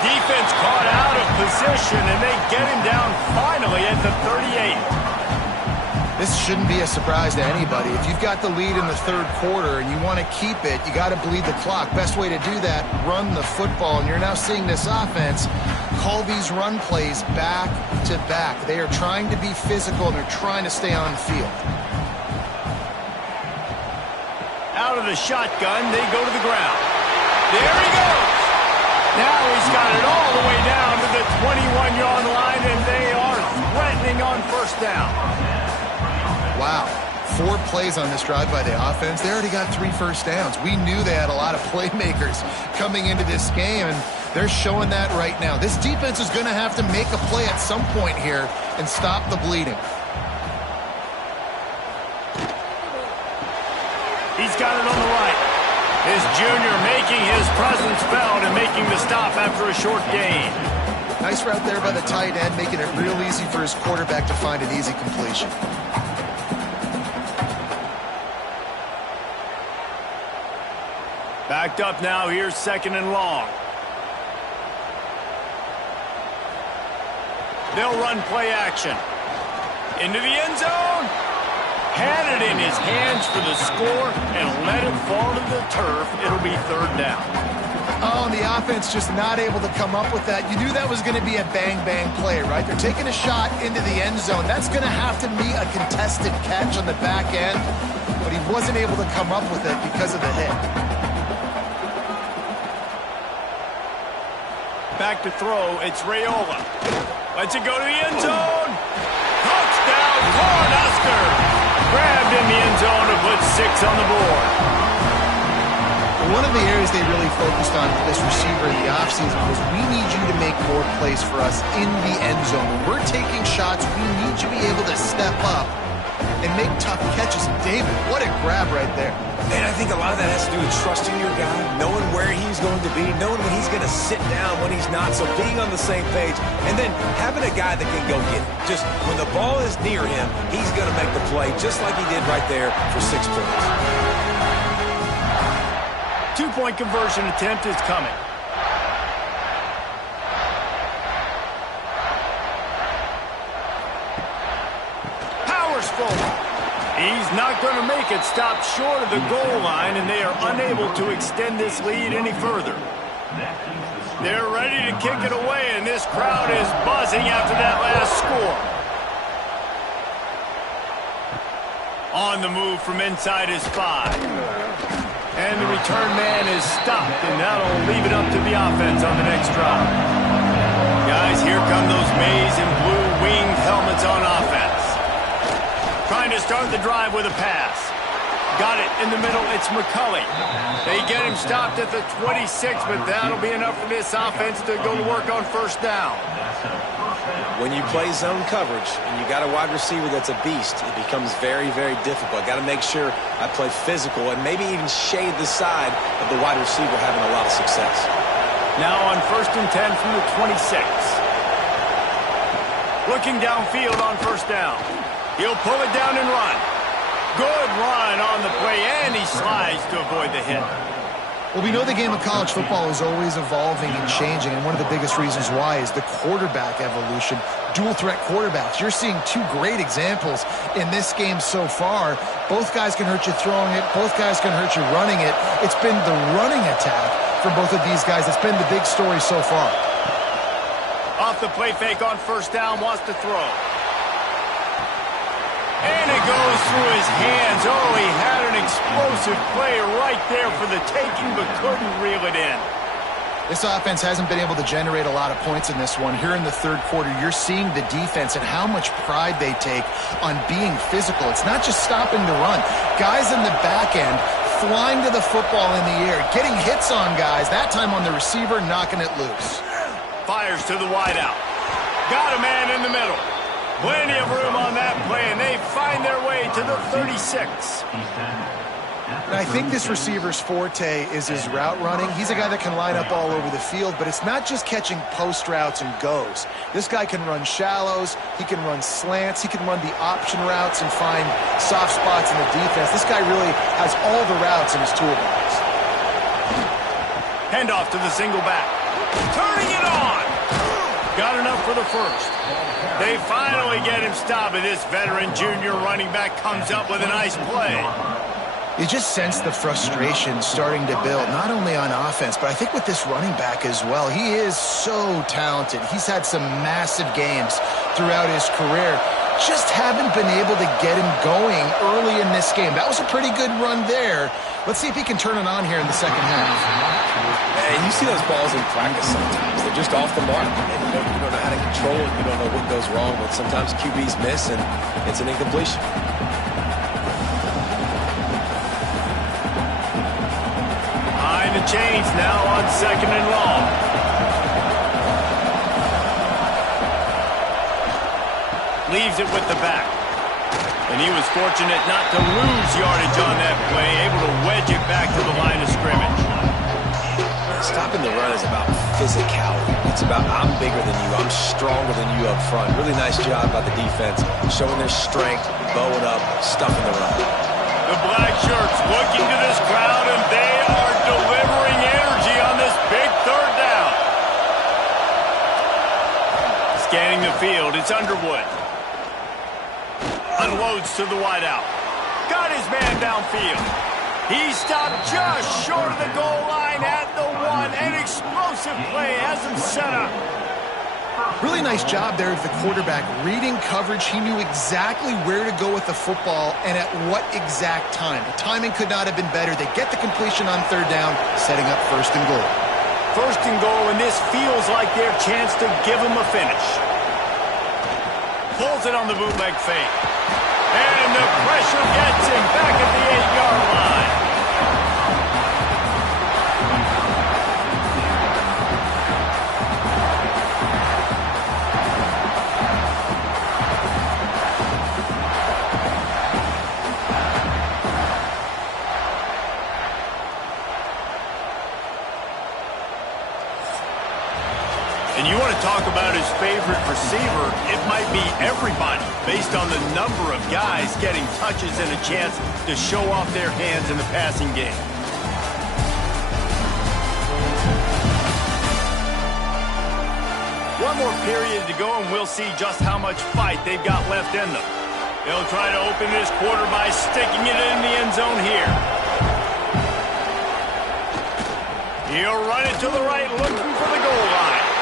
Defense caught out of position, and they get him down finally at the 38. This shouldn't be a surprise to anybody. If you've got the lead in the third quarter and you want to keep it, you got to bleed the clock. Best way to do that, run the football. And you're now seeing this offense call these run plays back to back. They are trying to be physical, and they're trying to stay on the field. Out of the shotgun, they go to the ground. There he goes. Now he's got it all the way down to the 21-yard line, and they are threatening on first down. Wow, 4 plays on this drive by the offense. They already got 3 first downs. We knew they had a lot of playmakers coming into this game, and they're showing that right now. This defense is going to have to make a play at some point here and stop the bleeding. He's got it on the right. His junior making his presence felt and making the stop after a short gain. Nice route there by the tight end, making it real easy for his quarterback to find an easy completion. Backed up now, here's 2nd and long. They'll run play action. Into the end zone. Had it in his hands for the score and let it fall to the turf. It'll be 3rd down. Oh, and the offense just not able to come up with that. You knew that was going to be a bang-bang play, right? They're taking a shot into the end zone. That's going to have to be a contested catch on the back end, but he wasn't able to come up with it because of the hit. Back to throw, it's Raiola. Lets it go to the end zone. Touchdown, Cornhuskers! Grabbed in the end zone to put 6 on the board. One of the areas they really focused on for this receiver in the offseason was, we need you to make more plays for us in the end zone. When we're taking shots, we need you to be able to step up and make tough catches. David, what a grab right there. And I think a lot of that has to do with trusting your guy, knowing where he's going to be, knowing when he's going to sit down, when he's not, so being on the same page, and then having a guy that can go get it. Just when the ball is near him, he's going to make the play, just like he did right there for 6 points. 2-point conversion attempt is coming. Powers forward. He's not going to make it. Stop short of the goal line, and they are unable to extend this lead any further. They're ready to kick it away, and this crowd is buzzing after that last score. On the move from inside his 5. And the return man is stopped, and that'll leave it up to the offense on the next drive. Guys, here come those maize and blue winged helmets on offense. Trying to start the drive with a pass. Got it in the middle. It's McCulley. They get him stopped at the 26, but that'll be enough for this offense to go to work on first down. When you play zone coverage and you got a wide receiver that's a beast, it becomes very, very difficult. Got to make sure I play physical and maybe even shade the side of the wide receiver having a lot of success. Now on 1st and 10 from the 26. Looking downfield on first down. He'll pull it down and run. Good run on the play, and he slides to avoid the hit. Well, we know the game of college football is always evolving and changing, and one of the biggest reasons why is the quarterback evolution. Dual-threat quarterbacks. You're seeing 2 great examples in this game so far. Both guys can hurt you throwing it. Both guys can hurt you running it. It's been the running attack for both of these guys that's been the big story so far. Off the play fake on first down, wants to throw. And it goes through his hands. Oh, he had an explosive play right there for the taking, but couldn't reel it in. This offense hasn't been able to generate a lot of points in this one. Here in the third quarter, you're seeing the defense and how much pride they take on being physical. It's not just stopping the run. Guys in the back end flying to the football in the air, getting hits on guys, that time on the receiver, knocking it loose. Fires to the wideout. Got a man in the middle. Plenty of room on that play, and they find their way to the 36. And I think this receiver's forte is his route running. He's a guy that can line up all over the field, but it's not just catching post routes and goes. This guy can run shallows, he can run slants, he can run the option routes and find soft spots in the defense. This guy really has all the routes in his toolbox. Handoff to the single back. Turning it on. Got enough for the first. They finally get him stopped, and this veteran junior running back comes up with a nice play. You just sense the frustration starting to build, not only on offense, but I think with this running back as well. He is so talented. He's had some massive games throughout his career. Just haven't been able to get him going early in this game. That was a pretty good run there. Let's see if he can turn it on here in the second half. And you see those balls in practice sometimes. They're just off the mark. And you don't know how to control it. You don't know what goes wrong. But sometimes QBs miss, and it's an incompletion. Behind the chains now on 2nd and long. Leaves it with the back. And he was fortunate not to lose yardage on that play, able to wedge it back to the line of scrimmage. Stopping the run is about physicality. It's about I'm bigger than you, I'm stronger than you up front. Really nice job by the defense, showing their strength, bowing up, stuffing the run. The black shirts looking to this crowd, and they are delivering energy on this big third down. Scanning the field, it's Underwood. Unloads to the wideout. Got his man downfield. He stopped just short of the goal line at the 1. An explosive play has him set up. Really nice job there of the quarterback. Reading coverage, he knew exactly where to go with the football and at what exact time. The timing could not have been better. They get the completion on third down, setting up 1st and goal. 1st and goal, and this feels like their chance to give them a finish. Pulls it on the bootleg fake. And the pressure gets him back at the 8-yard line. And you want to talk about his favorite receiver, it might be everybody, based on the number of guys getting touches and a chance to show off their hands in the passing game. One more period to go, and we'll see just how much fight they've got left in them. They'll try to open this quarter by sticking it in the end zone here. He'll run it to the right, looking for the goal line.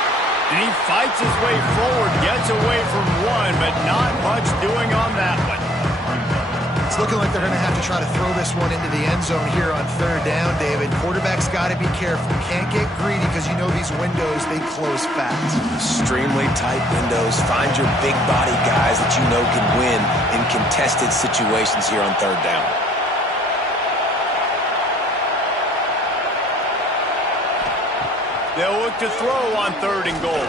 And he fights his way forward, gets away from one, but not much doing on that one. It's looking like they're going to have to try to throw this one into the end zone here on third down, David. Quarterback's got to be careful. Can't get greedy because you know these windows, they close fast. Extremely tight windows. Find your big body guys that you know can win in contested situations here on third down. They'll look to throw on 3rd and goal.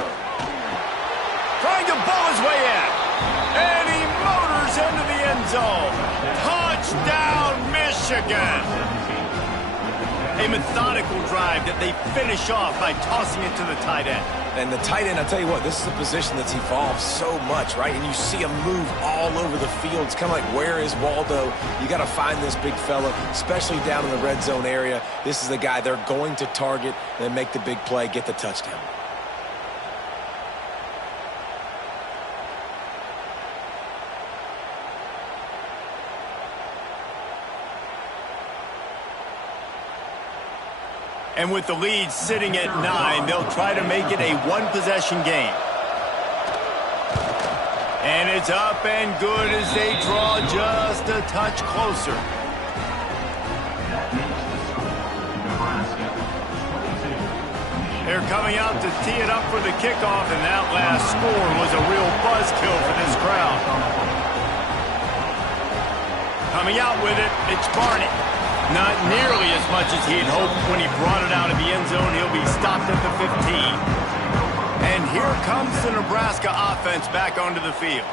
Trying to bull his way in. And he motors into the end zone. Touchdown, Michigan. A methodical drive that they finish off by tossing it to the tight end. And the tight end, I'll tell you what, this is a position that's evolved so much, right? And you see him move all over the field. It's kind of like, where is Waldo? You got to find this big fella, especially down in the red zone area. This is the guy they're going to target and make the big play, get the touchdown. And with the lead sitting at 9, they'll try to make it a one-possession game. And it's up and good as they draw just a touch closer. They're coming out to tee it up for the kickoff, and that last score was a real buzzkill for this crowd. Coming out with it, it's Barney. Not nearly as much as he had hoped when he brought it out of the end zone. He'll be stopped at the 15. And here comes the Nebraska offense back onto the field.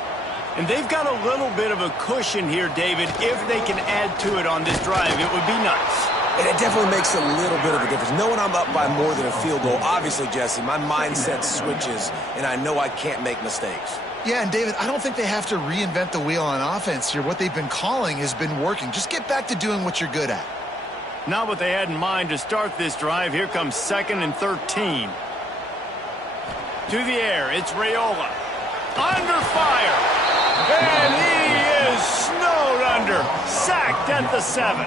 And they've got a little bit of a cushion here, David. If they can add to it on this drive, it would be nice. And it definitely makes a little bit of a difference. Knowing I'm up by more than a field goal, obviously, Jesse, my mindset switches, and I know I can't make mistakes. Yeah, and David, I don't think they have to reinvent the wheel on offense here. What they've been calling has been working. Just get back to doing what you're good at. Not what they had in mind to start this drive. Here comes 2nd and 13. To the air, it's Raiola. Under fire. And he is snowed under. Sacked at the 7.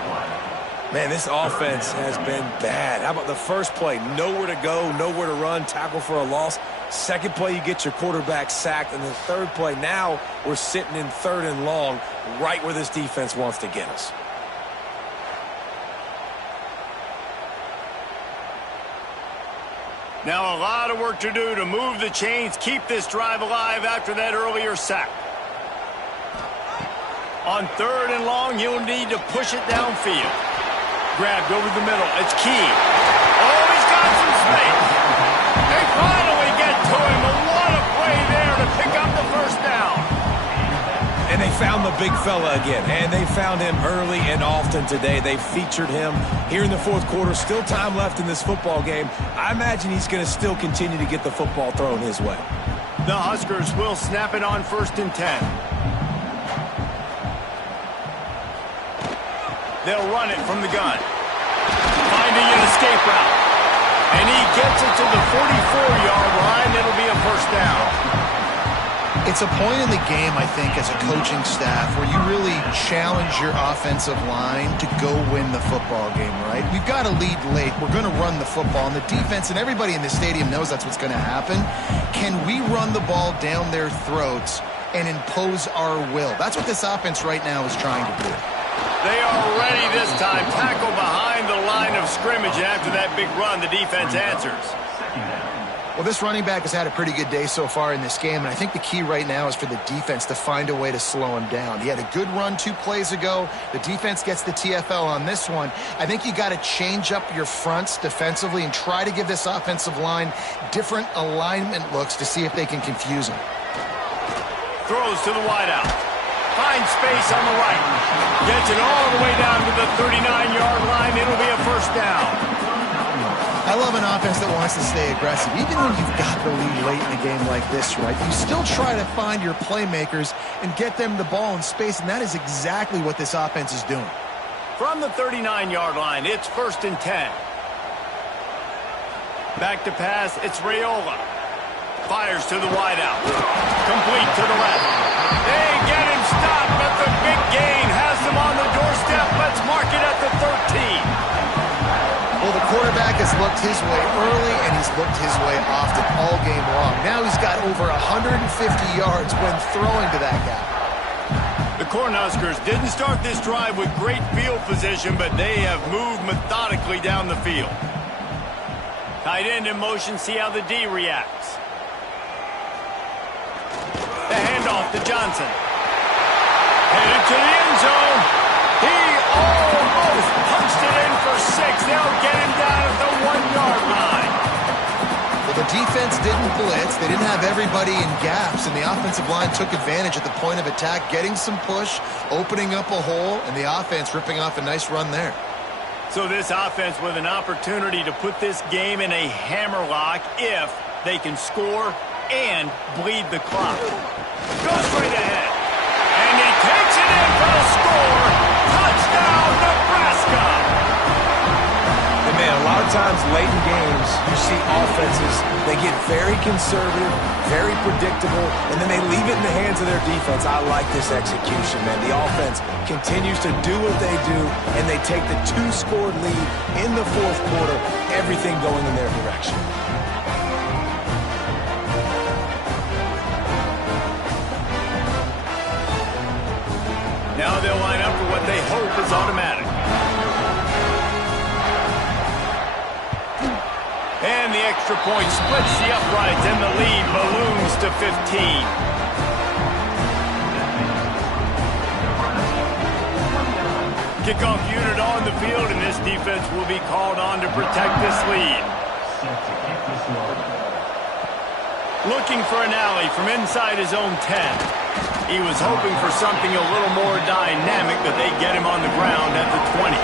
Man, this offense has been bad. How about the first play? Nowhere to go, nowhere to run, tackle for a loss. Second play, you get your quarterback sacked. And the third play, now we're sitting in 3rd and long, right where this defense wants to get us. Now a lot of work to do to move the chains, keep this drive alive after that earlier sack. On 3rd and long, you'll need to push it downfield. Grabbed over the middle. It's key. Oh, he's got some space. They finally get to him. A lot of play there to pick up the first down. And they found the big fella again. And they found him early and often today. They featured him here in the 4th quarter. Still time left in this football game. I imagine he's going to still continue to get the football thrown his way. The Huskers will snap it on 1st and 10. They'll run it from the gun. Finding an escape route. And he gets it to the 44-yard line. It'll be a first down. It's a point in the game, I think, as a coaching staff where you really challenge your offensive line to go win the football game, right? We've got to lead late. We're going to run the football. And the defense and everybody in the stadium knows that's what's going to happen. Can we run the ball down their throats and impose our will? That's what this offense right now is trying to do. They are ready this time. Tackle behind the line of scrimmage. And after that big run, the defense answers. Well, this running back has had a pretty good day so far in this game, and I think the key right now is for the defense to find a way to slow him down. He had a good run 2 plays ago. The defense gets the TFL on this one. I think you got to change up your fronts defensively and try to give this offensive line different alignment looks to see if they can confuse him. Throws to the wideout. Finds space on the right. Gets it all the way down to the 39-yard line. It'll be a first down. I love an offense that wants to stay aggressive. Even when you've got the lead late in a game like this, right, you still try to find your playmakers and get them the ball in space, and that is exactly what this offense is doing. From the 39-yard line, it's 1st and 10. Back to pass, it's Raiola. Fires to the wideout. Complete to the left. They get him stopped, but the big gain has them on the doorstep. Let's mark it at the 13. Well, the quarterback has looked his way early, and he's looked his way often all game long. Now he's got over 150 yards when throwing to that guy. The Cornhuskers didn't start this drive with great field position, but they have moved methodically down the field. Tight end in motion, see how the D reacts. The handoff to Johnson. Headed to the end zone. He almost punched it in for 6. They'll get him down at the 1-yard line. Well, the defense didn't blitz. They didn't have everybody in gaps, and the offensive line took advantage at the point of attack, getting some push, opening up a hole, and the offense ripping off a nice run there. So this offense with an opportunity to put this game in a hammerlock if they can score and bleed the clock. Goes straight ahead. And he takes it in for the score. Touchdown, Nebraska! And man, a lot of times late in games, you see offenses, they get very conservative, very predictable, and then they leave it in the hands of their defense. I like this execution, man. The offense continues to do what they do, and they take the 2-score lead in the 4th quarter, everything going in their direction. Now they'll line up for what they hope is automatic. And the extra point splits the uprights, and the lead balloons to 15. Kickoff unit on the field, and this defense will be called on to protect this lead. Looking for an alley from inside his own 10. He was hoping for something a little more dynamic, but they get him on the ground at the 20.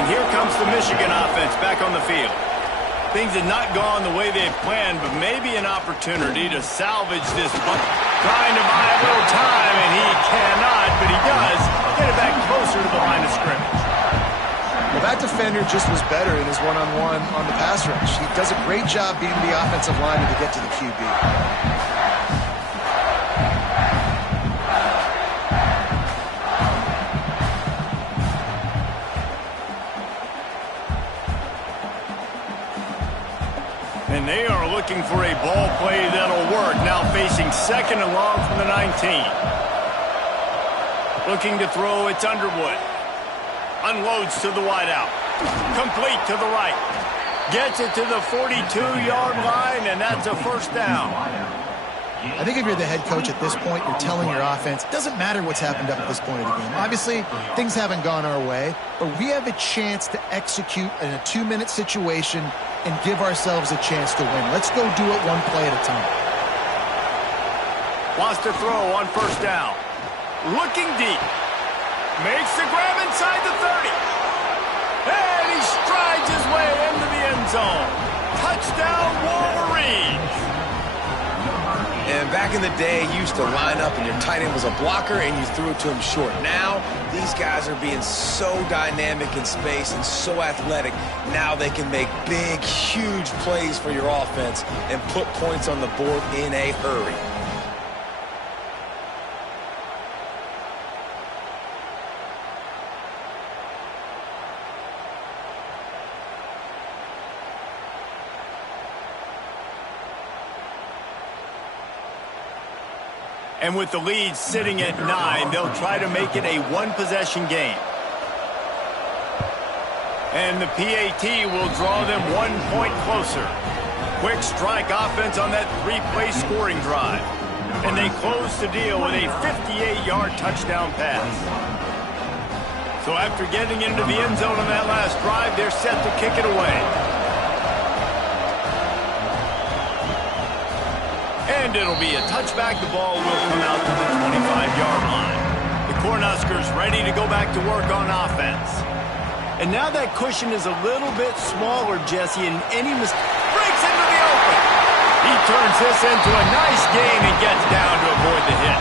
And here comes the Michigan offense back on the field. Things had not gone the way they had planned, but maybe an opportunity to salvage this punt. Trying to buy a little time, and he cannot, but he does get it back closer to the line of scrimmage. Well, that defender just was better in his one-on-one on the pass rush. He does a great job beating the offensive lineman to get to the QB. And they are looking for a ball play that'll work. Now facing second and long from the 19. Looking to throw, it's Underwood. Unloads to the wideout. Complete to the right. Gets it to the 42-yard line, and that's a first down. I think if you're the head coach at this point, you're telling your offense, it doesn't matter what's happened up at this point of the game. Obviously, things haven't gone our way, but we have a chance to execute in a 2-minute situation and give ourselves a chance to win. Let's go do it one play at a time. Wants to throw on first down. Looking deep. Makes the grab inside the 30. And he strides his way into the end zone. Touchdown, Wolverines. And back in the day, you used to line up and your tight end was a blocker and you threw it to him short. Now, these guys are being so dynamic in space and so athletic. Now they can make big, huge plays for your offense and put points on the board in a hurry. And with the lead sitting at 9, they'll try to make it a one-possession game. And the PAT will draw them 1 point closer. Quick strike offense on that 3-play scoring drive. And they close the deal with a 58-yard touchdown pass. So after getting into the end zone on that last drive, they're set to kick it away. And it'll be a touchback. The ball will come out to the 25-yard line. The Cornhuskers ready to go back to work on offense. And now that cushion is a little bit smaller, Jesse, and any mistake breaks into the open. He turns this into a nice gain and gets down to avoid the hit.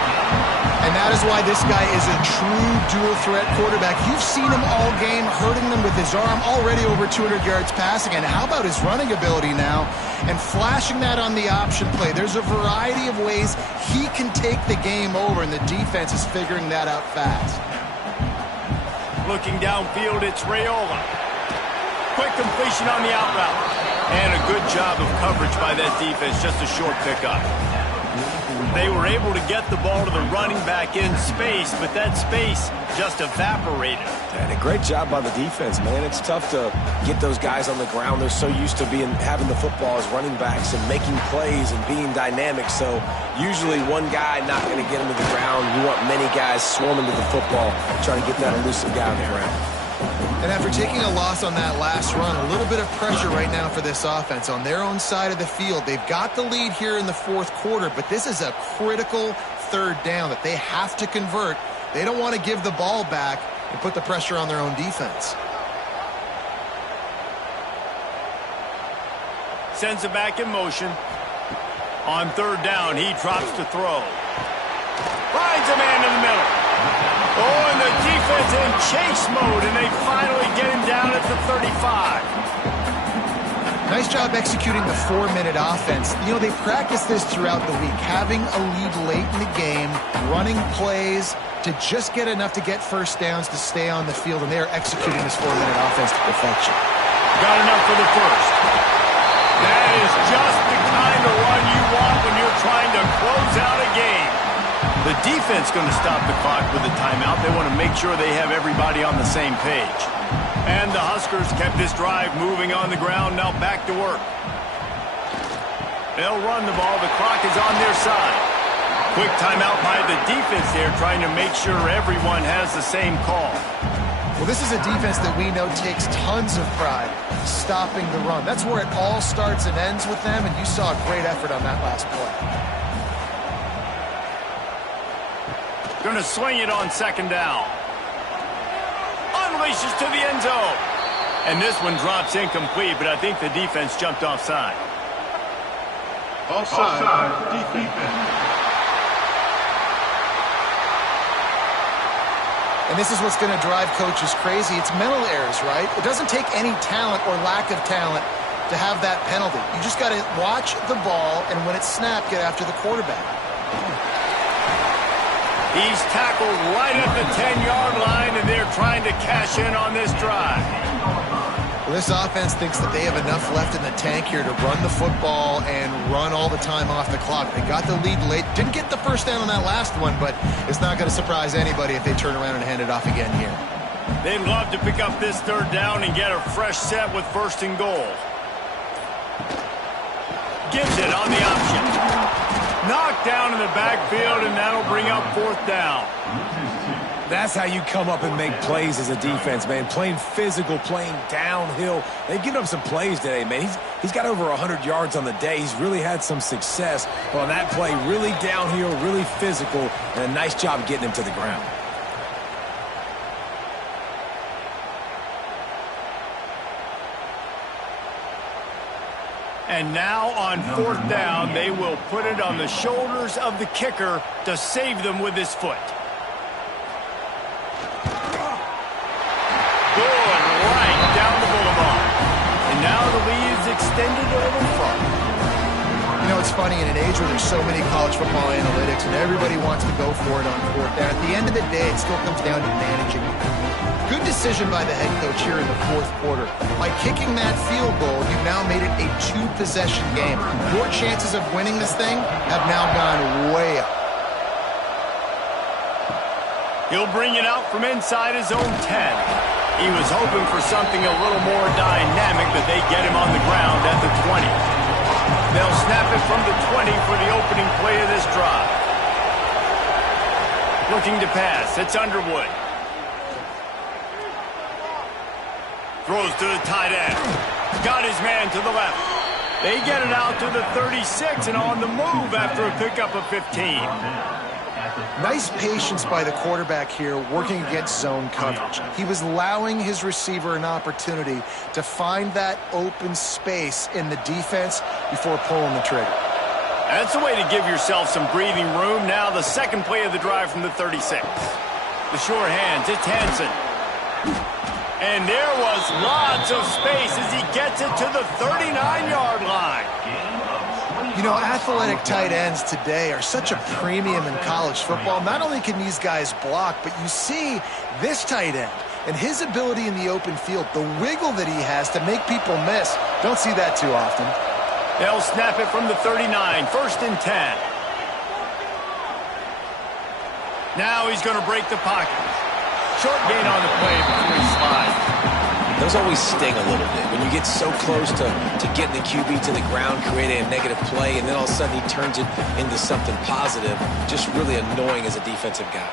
And that is why this guy is a true dual-threat quarterback. You've seen him all game, hurting them with his arm, already over 200 yards passing. And how about his running ability now? And flashing that on the option play. There's a variety of ways he can take the game over, and the defense is figuring that out fast. Looking downfield, it's Raiola. Quick completion on the out route. And a good job of coverage by that defense, just a short pickup. They were able to get the ball to the running back in space, but that space just evaporated. And a great job by the defense, man. It's tough to get those guys on the ground. They're so used to having the football as running backs and making plays and being dynamic. So usually one guy not going to get him to the ground. You want many guys swarming to the football, trying to get that elusive guy on the ground. And after taking a loss on that last run, a little bit of pressure right now for this offense on their own side of the field. They've got the lead here in the fourth quarter, but this is a critical third down that they have to convert. They don't want to give the ball back and put the pressure on their own defense. Sends it back in motion. On third down, he drops to throw. Finds a man in the middle. Oh, and the defense in chase mode, and they finally get him down at the 35. Nice job executing the 4-minute offense. You know, they practiced this throughout the week, having a lead late in the game, running plays to just get enough to get first downs to stay on the field, and they are executing this 4-minute offense to perfection. Got enough for the first. That is just the kind of run you want when you're trying to close out a game. The defense going to stop the clock with a timeout. They want to make sure they have everybody on the same page. And the Huskers kept this drive moving on the ground. Now back to work. They'll run the ball. The clock is on their side. Quick timeout by the defense there, trying to make sure everyone has the same call. Well, Well, this is a defense that we know takes tons of pride stopping the run. That's where it all starts and ends with them, and you saw a great effort on that last play. Going to swing it on second down. Unleashes to the end zone. And this one drops incomplete, but I think the defense jumped offside. Offside, defense. And this is what's going to drive coaches crazy. It's mental errors, right? It doesn't take any talent or lack of talent to have that penalty. You just got to watch the ball, and when it's snapped, get after the quarterback. He's tackled right at the 10-yard line, and they're trying to cash in on this drive. Well, this offense thinks that they have enough left in the tank here to run the football and run all the time off the clock. They got the lead late. Didn't get the first down on that last one, but it's not going to surprise anybody if they turn around and hand it off again here. They'd love to pick up this third down and get a fresh set with first and goal. Gives it on the option. Knocked down in the backfield, and that'll bring up fourth down. That's how you come up and make plays as a defense, man. Playing physical, playing downhill. They've given up some plays today, man. He's got over 100 yards on the day. He's really had some success. But on that play, really downhill, really physical, and a nice job getting him to the ground. And now on fourth down, they will put it on the shoulders of the kicker to save them with his foot. Going right down the boulevard. And now the lead is extended a little further. You know, it's funny, in an age where there's so many college football analytics and everybody wants to go for it on fourth down, at the end of the day, it still comes down to managing. Good decision by the head coach here in the fourth quarter. By kicking that field goal, you've now made it a two-possession game. Your chances of winning this thing have now gone way up. He'll bring it out from inside his own 10. He was hoping for something a little more dynamic, but they get him on the ground at the 20. They'll snap it from the 20 for the opening play of this drive. Looking to pass. It's Underwood. Throws to the tight end. Got his man to the left. They get it out to the 36 and on the move after a pickup of 15. Nice patience by the quarterback here working against zone coverage. He was allowing his receiver an opportunity to find that open space in the defense before pulling the trigger. That's a way to give yourself some breathing room. Now the second play of the drive from the 36. The short hands, it's Hansen. And there was lots of space as he gets it to the 39-yard line. You know, athletic tight ends today are such a premium in college football. Not only can these guys block, but you see this tight end and his ability in the open field, the wiggle that he has to make people miss. Don't see that too often. They'll snap it from the 39, first and 10. Now he's going to break the pocket. Short gain on the play before he slides. Those always sting a little bit when you get so close to getting the QB to the ground, creating a negative play, and then all of a sudden he turns it into something positive. Just really annoying as a defensive guy.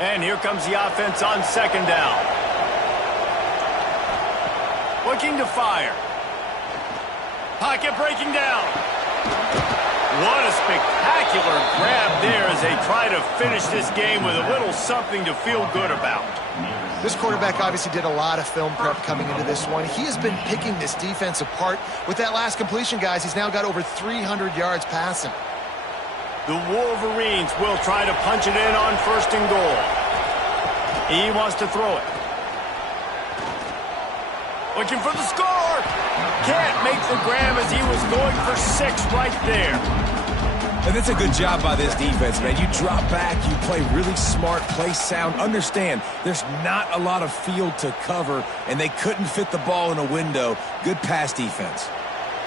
And here comes the offense on second down. Looking to fire. Pocket breaking down. What a spectacular grab there as they try to finish this game with a little something to feel good about. This quarterback obviously did a lot of film prep coming into this one. He has been picking this defense apart. With that last completion, guys, he's now got over 300 yards passing. The Wolverines will try to punch it in on first and goal. He wants to throw it. Looking for the score. Can't make the grab as he was going for 6 right there. And that's a good job by this defense, man. You drop back, you play really smart, play sound. Understand, there's not a lot of field to cover, and they couldn't fit the ball in a window. Good pass defense.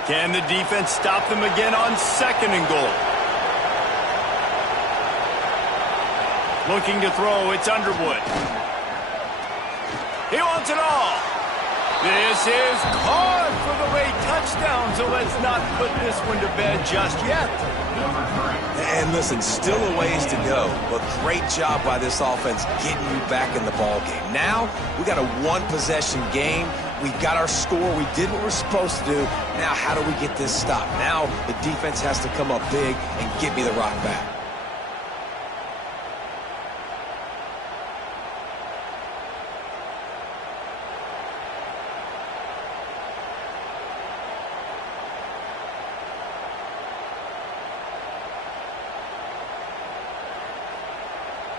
Can the defense stop them again on second and goal? Looking to throw, it's Underwood. He wants it all. This is caught for the late touchdown, so let's not put this one to bed just yet. And listen, still a ways to go, but great job by this offense getting you back in the ball game. Now, we got a one-possession game. We got our score. We did what we're supposed to do. Now, how do we get this stopped? Now, the defense has to come up big and get me the rock back.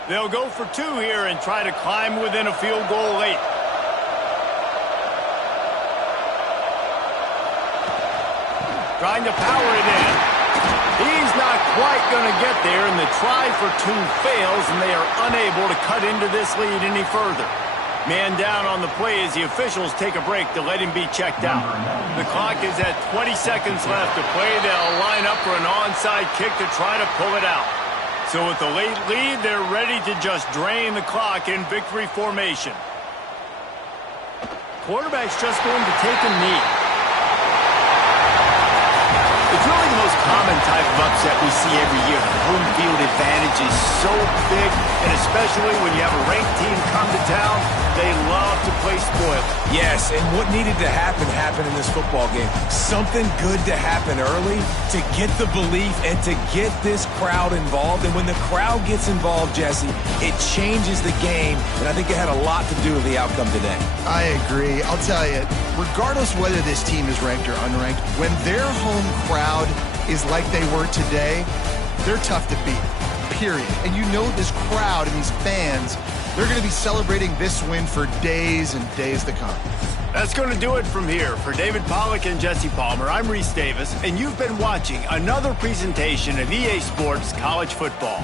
They'll go for two here and try to climb within a field goal late. Trying to power it in. He's not quite going to get there, and the try for two fails, and they are unable to cut into this lead any further. Man down on the play as the officials take a break to let him be checked out. The clock is at 20 seconds left to play. They'll line up for an onside kick to try to pull it out. So with the late lead, they're ready to just drain the clock in victory formation. Quarterback's just going to take a knee. It's really the most common type of upset we see every year. The home field advantage is so big, and especially when you have a ranked team come to town, they love to play spoiler. Yes, and what needed to happen happened in this football game. Something good to happen early to get the belief and to get this crowd involved. And when the crowd gets involved, Jesse, it changes the game, and I think it had a lot to do with the outcome today. I agree. I'll tell you, regardless whether this team is ranked or unranked, when their home crowd is like they were today, they're tough to beat, period. And you know this crowd and these fans, they're going to be celebrating this win for days and days to come. That's going to do it from here. For David Pollack and Jesse Palmer, I'm Reese Davis, and you've been watching another presentation of EA Sports College Football.